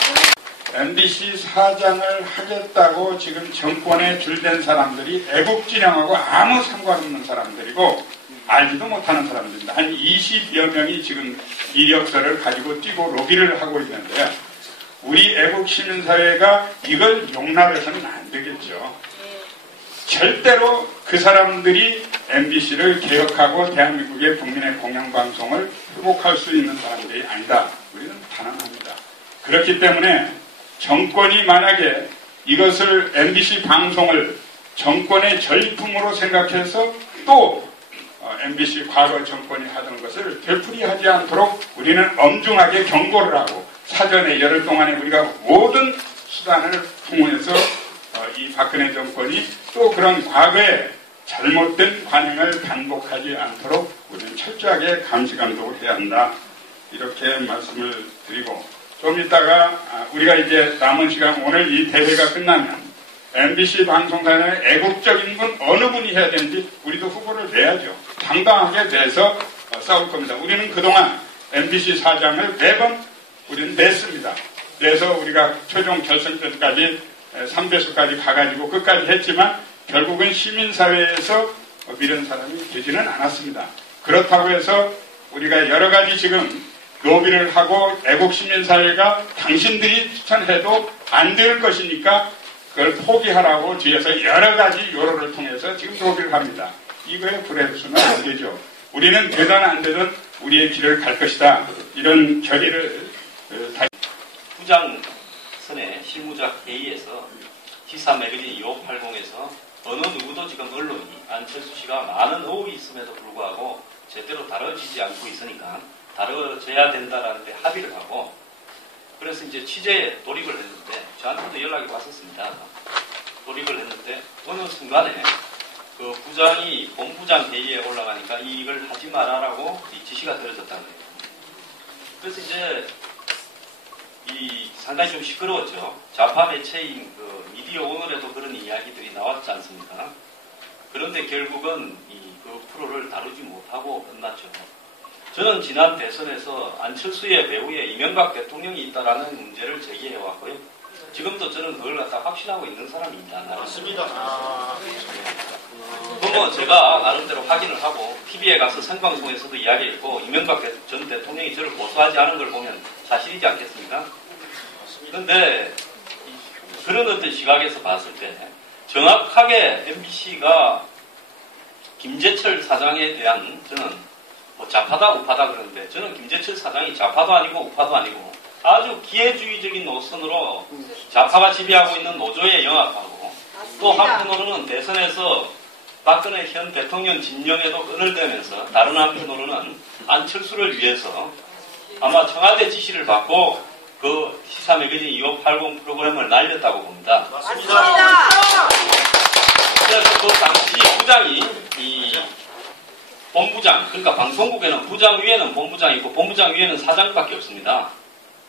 MBC 사장을 하겠다고 지금 정권에 줄댄 사람들이 애국진영하고 아무 상관없는 사람들이고 알지도 못하는 사람들입니다. 한 20여 명이 지금 이력서를 가지고 뛰고 로비를 하고 있는데 우리 애국시민사회가 이걸 용납해서는 안 되겠죠. 절대로 그 사람들이 MBC를 개혁하고 대한민국의 국민의 공영방송을 회복할 수 있는 사람들이 아니다. 우리는 단언합니다. 그렇기 때문에 정권이 만약에 이것을 MBC 방송을 정권의 절품으로 생각해서 또 MBC 과거 정권이 하던 것을 되풀이하지 않도록 우리는 엄중하게 경고를 하고 사전에 열흘 동안에 우리가 모든 수단을 동원해서 이 박근혜 정권이 또 그런 과거의 잘못된 관행을 반복하지 않도록 우리는 철저하게 감시 감독을 해야 한다. 이렇게 말씀을 드리고 좀 이따가 우리가 이제 남은 시간 오늘 이 대회가 끝나면 MBC 방송사의 애국적인 분 어느 분이 해야 되는지 우리도 후보를 내야죠. 당당하게 내서 싸울 겁니다. 우리는 그동안 MBC 사장을 매번 우리는 냈습니다. 내서 우리가 최종 결선전까지 3배수까지 가가지고 끝까지 했지만 결국은 시민사회에서 밀은 사람이 되지는 않았습니다. 그렇다고 해서 우리가 여러 가지 지금 로비를 하고 애국시민사회가 당신들이 추천해도 안 될 것이니까 그걸 포기하라고 뒤에서 여러 가지 요로를 통해서 지금 로비를 합니다. 이거에 불행수는 안 되죠. 우리는 되든 안 되든 우리의 길을 갈 것이다. 이런 결의를 부장선의 실무자 회의에서 기사 매거진 2580에서 어느 누구도 지금 언론이 안철수 씨가 많은 의혹이 있음에도 불구하고 제대로 다뤄지지 않고 있으니까 다뤄져야 된다라는 데 합의를 하고 그래서 이제 취재에 돌입을 했는데 저한테도 연락이 왔었습니다. 돌입을 했는데 어느 순간에 그 부장이 본부장 회의에 올라가니까 이걸 하지 말아라고 지시가 들어졌다는 거예요. 그래서 이제 상당히 좀 시끄러웠죠. 좌파 매체인 그 미디어 오늘에도 그런 이야기들이 나왔지 않습니까? 그런데 결국은 그 프로를 다루지 못하고 끝났죠. 저는 지난 대선에서 안철수의 배후에 이명박 대통령이 있다라는 문제를 제기해왔고요. 지금도 저는 그걸 갖다 확신하고 있는 사람입니다. 맞습니다. 그건 제가 나름대로 확인을 하고 TV에 가서 생방송에서도 이야기했고 이명박 전 대통령이 저를 고소하지 않은 걸 보면 사실이지 않겠습니까? 그런데 그런 어떤 시각에서 봤을 때 정확하게 MBC가 김재철 사장에 대한 저는 뭐 좌파다 우파다 그러는데 저는 김재철 사장이 좌파도 아니고 우파도 아니고 아주 기회주의적인 노선으로 좌파가 지배하고 있는 노조에 영합하고 또 한편으로는 대선에서 박근혜 현 대통령 진영에도 끈을 대면서 다른 한편으로는 안철수를 위해서 아마 청와대 지시를 받고 그 시사 매거진 2580 프로그램을 날렸다고 봅니다. 맞습니다. 그래서 그 당시 부장이 이 본부장, 그러니까 방송국에는 부장 위에는 본부장이 있고 본부장 위에는 사장밖에 없습니다.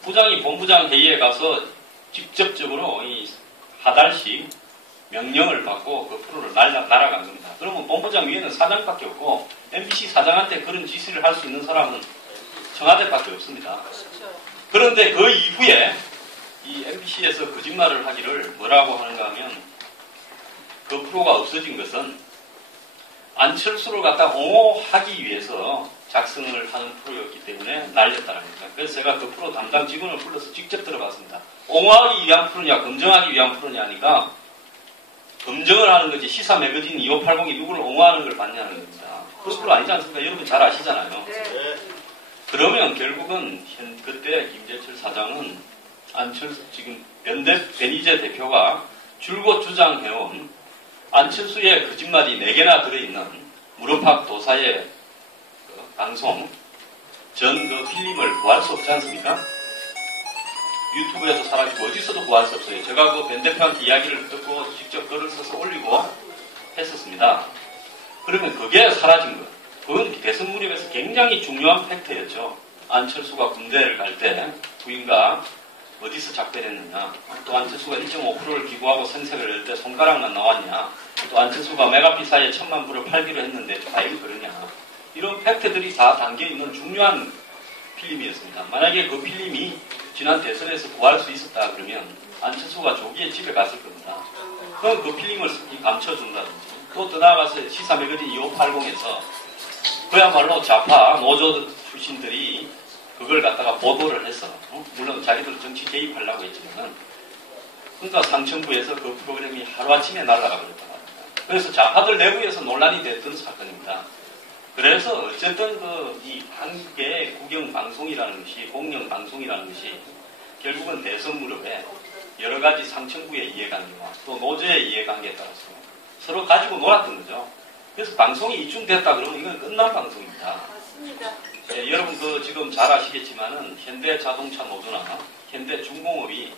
부장이 본부장 회의에 가서 직접적으로 이 하달씩 명령을 받고 그 프로를 날아간 겁니다. 그러면 본부장 위에는 사장밖에 없고 MBC 사장한테 그런 지시를 할 수 있는 사람은 청와대밖에 없습니다. 그런데 그 이후에 이 MBC에서 거짓말을 하기를 뭐라고 하는가 하면 그 프로가 없어진 것은 안철수를 갖다 옹호하기 위해서 작성을 하는 프로였기 때문에 날렸다는 겁니다. 그래서 제가 그 프로 담당 직원을 불러서 직접 들어봤습니다. 옹호하기 위한 프로냐 검증하기 위한 프로냐 하니까 검증을 하는 거지 시사 매거진 2580이 누구를 옹호하는 걸 봤냐는 겁니다. 그 프로 아니지 않습니까? 여러분 잘 아시잖아요. 그러면 결국은 그때 김재철 사장은 안철수 지금 변희재 대표가 줄곧 주장해온 안철수의 거짓말이 4개나 들어있는 무릎팍 도사의 방송 전 그 필름을 구할 수 없지 않습니까? 유튜브에도 사라지고 어디서도 구할 수 없어요. 제가 그 변 대표한테 이야기를 듣고 직접 글을 써서 올리고 했었습니다. 그러면 그게 사라진 것. 그건 대선 무렵에서 굉장히 중요한 팩트였죠. 안철수가 군대를 갈 때 부인과 어디서 작별했느냐, 또 안철수가 1.5%를 기부하고 선색을 낼 때 손가락만 나왔냐, 또 안철수가 메가피사에 1000만 불을 팔기로 했는데 과연 그러냐, 이런 팩트들이 다 담겨있는 중요한 필름이었습니다. 만약에 그 필름이 지난 대선에서 구할 수 있었다 그러면 안철수가 조기에 집에 갔을 겁니다. 그럼 그 필름을 감춰준다든지, 또 더 나아가서 시사 매거진 2580에서 그야말로 좌파 노조 출신들이 그걸 갖다가 보도를 해서, 물론 자기들 정치 개입하려고 했지만은, 그러니까 상천부에서 그 프로그램이 하루아침에 날아가 버렸단 말입니다. 그래서 좌파들 내부에서 논란이 됐던 사건입니다. 그래서 어쨌든 이 한국의 국영방송이라는 것이, 공영방송이라는 것이 결국은 대선 무렵에 여러 가지 상천부의 이해관계와 또 노조의 이해관계에 따라서 서로 가지고 놀았던 거죠. 그래서 방송이 이중됐다 그러면 이건 끝난 방송입니다. 맞습니다. 예, 여러분 지금 잘 아시겠지만은 현대자동차 노조나 현대중공업이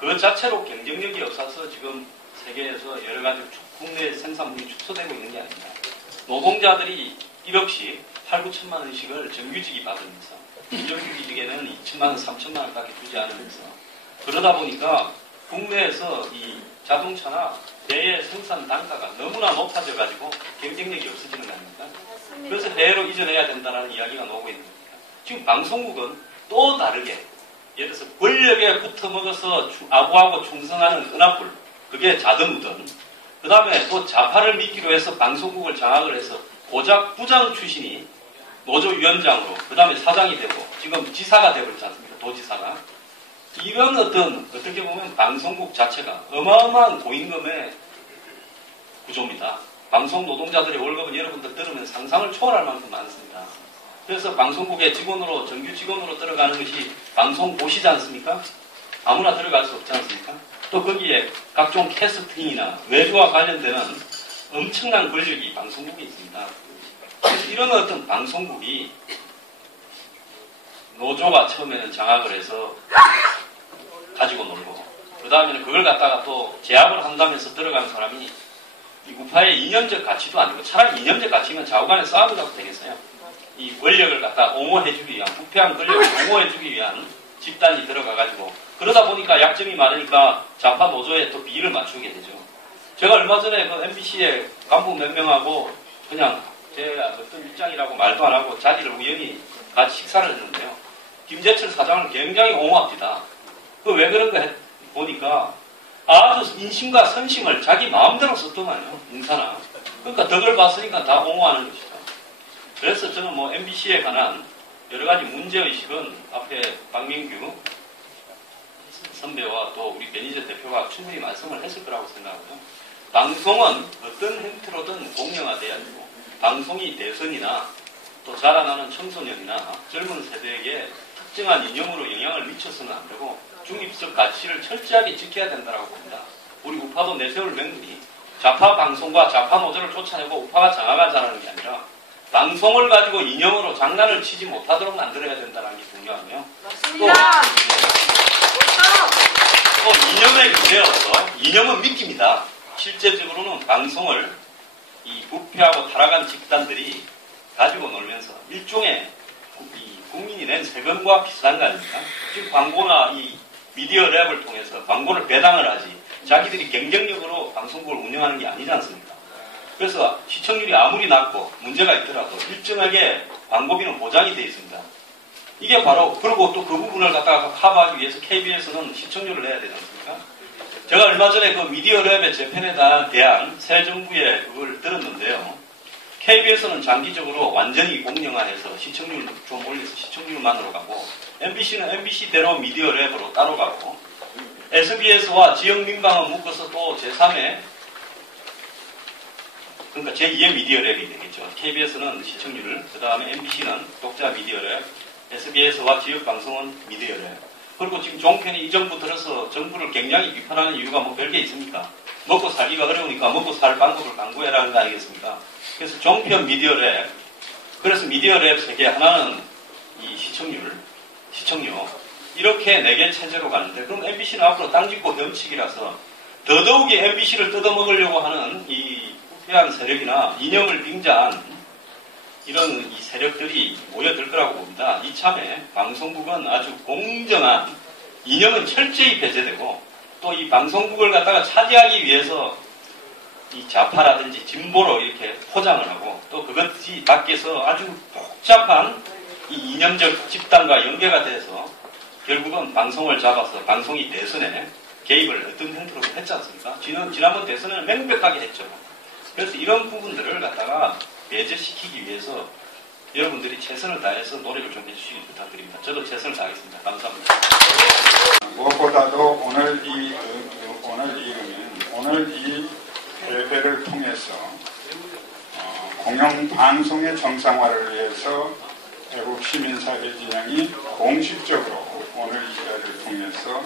그 자체로 경쟁력이 없어서 지금 세계에서 여러 가지 국내 생산물이 축소되고 있는 게 아닙니다. 노동자들이 1억씩 8, 9천만 원씩을 정규직이 받으면서 비정규직에는 2천만 원, 3천만 원밖에 주지 않으면서 그러다 보니까 국내에서 이 자동차나 배의 생산 단가가 너무나 높아져 가지고 경쟁력이 없어지는 거 아닙니까? 그래서 해외로 이전해야 된다는 이야기가 나오고 있는 겁니다. 지금 방송국은 또 다르게 예를 들어서 권력에 붙어먹어서 아부하고 충성하는 은하불, 그게 자든우든, 그 다음에 또 좌파를 믿기로 해서 방송국을 장악을 해서 고작 부장 출신이 노조위원장으로, 그 다음에 사장이 되고 지금 지사가 되어버렸지 않습니까? 도지사가. 이런 어떻게 보면 방송국 자체가 어마어마한 고임금의 구조입니다. 방송 노동자들의 월급은 여러분들 들으면 상상을 초월할 만큼 많습니다. 그래서 방송국의 직원으로, 정규 직원으로 들어가는 것이 방송고시지 않습니까? 아무나 들어갈 수 없지 않습니까? 또 거기에 각종 캐스팅이나 외주와 관련되는 엄청난 권력이 방송국에 있습니다. 그래서 이런 어떤 방송국이 노조가 처음에는 장악을 해서 가지고 놀고, 그 다음에는 그걸 갖다가 또 제압을 한다면서 들어간 사람이 이 우파의 이념적 가치도 아니고, 차라리 이념적 가치면 좌우간의 싸움이 가도 되겠어요. 이 권력을 갖다 옹호해주기 위한, 부패한 권력을 옹호해주기 위한 집단이 들어가가지고, 그러다 보니까 약점이 많으니까 좌파 노조에 또 비를 맞추게 되죠. 제가 얼마 전에 그 MBC의 간부 몇 명하고 그냥 제 어떤 입장이라고 말도 안 하고 자리를 우연히 같이 식사를 했는데요. 김재철 사장을 굉장히 옹호합니다. 그 왜 그런가 보니까 아주 인심과 선심을 자기 마음대로 썼더만요. 인사나. 그러니까 덕을 봤으니까 다 옹호하는 것이죠. 그래서 저는 MBC에 관한 여러 가지 문제의식은 앞에 박민규 선배와 또 우리 매니저 대표가 충분히 말씀을 했을 거라고 생각하고요. 방송은 어떤 형태로든 공영화돼야 되고, 방송이 대선이나 또 자라나는 청소년이나 젊은 세대에게 특정한 이념으로 영향을 미쳐서는 안 되고 중립적 가치를 철저하게 지켜야 된다고 봅니다. 우리 우파도 내세울 명분이 좌파 방송과 좌파 노조를 쫓아내고 우파가 장악하자는 게 아니라 방송을 가지고 이념으로 장난을 치지 못하도록 만들어야 된다는 게 중요하며, 맞습니다. 또 이념의 문제여서 이념은 믿깁니다. 실제적으로는 방송을 이 부패하고 타락한 집단들이 가지고 놀면서 일종의 이 국민이 낸 세금과 비슷한 거 아닙니까? 지금 광고나 이 미디어 랩을 통해서 광고를 배당을 하지 자기들이 경쟁력으로 방송국을 운영하는 게 아니지 않습니까? 그래서 시청률이 아무리 낮고 문제가 있더라도 일정하게 광고비는 보장이 되어 있습니다. 이게 바로 그리고 또 그 부분을 갖다가 커버하기 위해서 KBS는 시청률을 내야 되지 않습니까? 제가 얼마 전에 그 미디어 랩의 재편에 대한 새 정부의 그걸 들었는데요. KBS는 장기적으로 완전히 공영화해서 시청률 좀 올려서 시청률만으로 가고 MBC는 MBC대로 미디어 랩으로 따로 가고 SBS와 지역 민방은 묶어서 또 제3의 그러니까 제2의 미디어 랩이 되겠죠. KBS는 시청률, 그 다음에 MBC는 독자 미디어 랩, SBS와 지역 방송은 미디어 랩. 그리고 지금 종편이 이 정부 들어서 정부를 굉장히 비판하는 이유가 뭐 별게 있습니까? 먹고 살기가 어려우니까 먹고 살 방법을 강구해라는 거 아니겠습니까? 그래서 종편 미디어 랩, 그래서 미디어 랩 세계 하나는 이 시청료, 이렇게 4개 체제로 가는데, 그럼 MBC는 앞으로 땅짓고 덤치기라서 더더욱이 MBC를 뜯어먹으려고 하는 이 부패한 세력이나 이념을 빙자한 이런 이 세력들이 모여들 거라고 봅니다. 이참에 방송국은 아주 공정한 이념은 철저히 배제되고 또 이 방송국을 갖다가 차지하기 위해서 이 좌파라든지 진보로 이렇게 포장을 하고 또 그것이 밖에서 아주 복잡한 이 이념적 집단과 연계가 돼서 결국은 방송을 잡아서 방송이 대선에 개입을 어떤 형태로 했지 않습니까? 지난번 대선에는 명백하게 했죠. 그래서 이런 부분들을 갖다가 배제시키기 위해서 여러분들이 최선을 다해서 노력을 좀 해주시기 부탁드립니다. 저도 최선을 다하겠습니다. 감사합니다. 무엇보다도 오늘 이 대회를 통해서 공영방송의 정상화를 위해서 애국 시민사회 진영이 공식적으로 오늘 이 자리를 통해서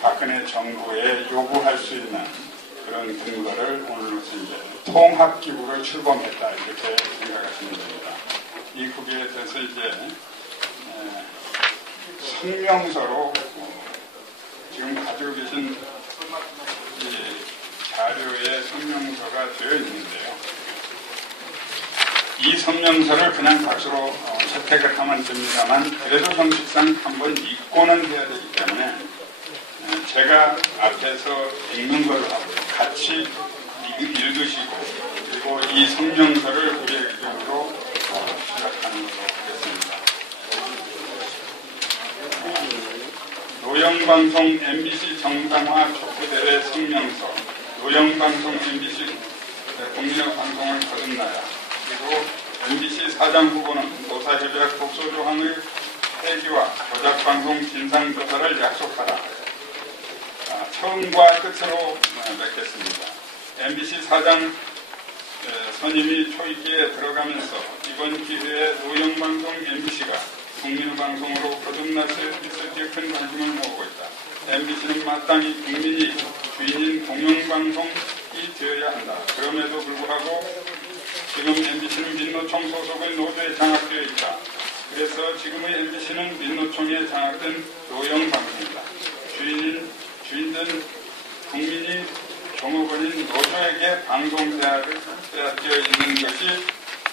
박근혜 정부에 요구할 수 있는 그런 근거를 오늘로서 이제 통합기구를 출범했다 이렇게 생각하시면 됩니다. 이 구기에 대해서 이제 성명서로 지금 가지고 계신 이 자료에 성명서가 되어 있는데요. 이 성명서를 그냥 값으로 채택을 하면 됩니다만 그래도 형식상 한번 읽고는 해야 되기 때문에 제가 앞에서 읽는 걸 하고 같이 읽으시고 그리고 이 성명서를 우리의 의견으로 시작하는 것으로 하겠습니다. 노영방송 MBC 정상화 촉구대회 성명서 노영방송 MBC 공영 방송을 거듭나야 그리고 MBC 사장 후보는 노사협약 독소조항의 폐기와 조작방송 진상조사를 약속하라. 처음과 끝으로 맺겠습니다. MBC 사장 선임이 초입기에 들어가면서 이번 기회에 노영방송 MBC가 국민방송으로 거듭날 수 있을 때 큰 관심을 모으고 있다. MBC는 마땅히 국민이 주인인 공영방송이 되어야 한다. 그럼에도 불구하고 지금 MBC는 민노총 소속의 노조에 장악되어 있다. 그래서 지금의 MBC는 민노총에 장악된 노영방송이다. 주인된 국민이 종업원인 노조에게 방송 대화를 빼앗겨 있는 것이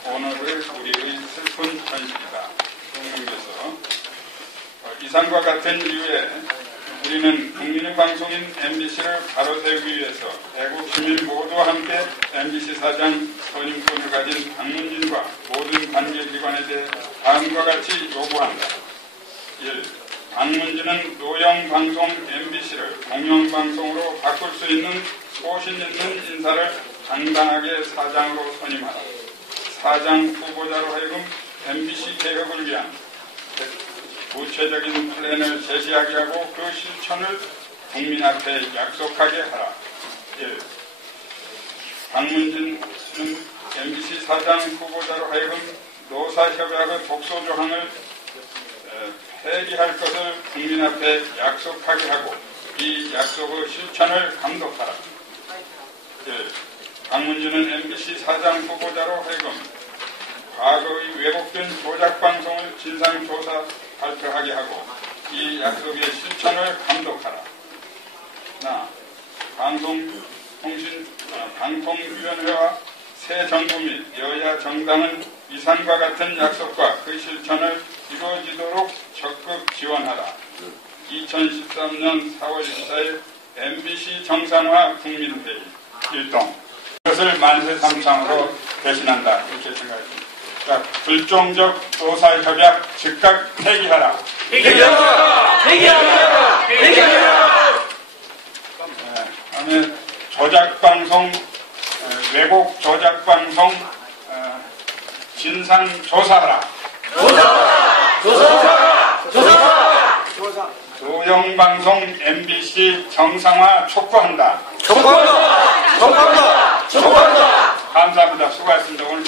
오늘의 우리의 슬픈 현실이다. 그래서 이상과 같은 이유에 우리는 국민의 방송인 MBC를 바로 세우기 위해서 애국 시민 모두와 함께 MBC 사장 선임권을 가진 박문진과 모든 관계기관에 대해 다음과 같이 요구한다. 1. 박문진은 노영방송 MBC를 공영방송으로 바꿀 수 있는 소신 있는 인사를 당당하게 사장으로 선임하라. 사장 후보자로 하여금 MBC 개혁을 위한 구체적인 플랜을 제시하게 하고 그 실천을 국민 앞에 약속하게 하라. 1. 박문진은 MBC 사장 후보자로 하여금 노사협약의 독소조항을 폐기할 것을 국민 앞에 약속하게 하고 이 약속의 실천을 감독하라. 1. 박문진은 MBC 사장 후보자로 하여금 과거의 왜곡된 조작방송을 진상조사 발표하게 하고 이 약속의 실천을 감독하라. 방통위원회와 새 정부 및 여야 정당은 이상과 같은 약속과 그 실천을 이루어지도록 적극 지원하라. 2013년 4월 14일 MBC 정상화 국민회의 일동. 이것을 만세삼창으로 대신한다. 이렇게 생각했습니다. 자, 불종적 노사협약 즉각 폐기하라. 다음에 조작방송, 왜곡 조작방송 진상 조사하라. 조영방송 MBC 정상화 촉구한다. 감사합니다. 수고하셨습니다. 오늘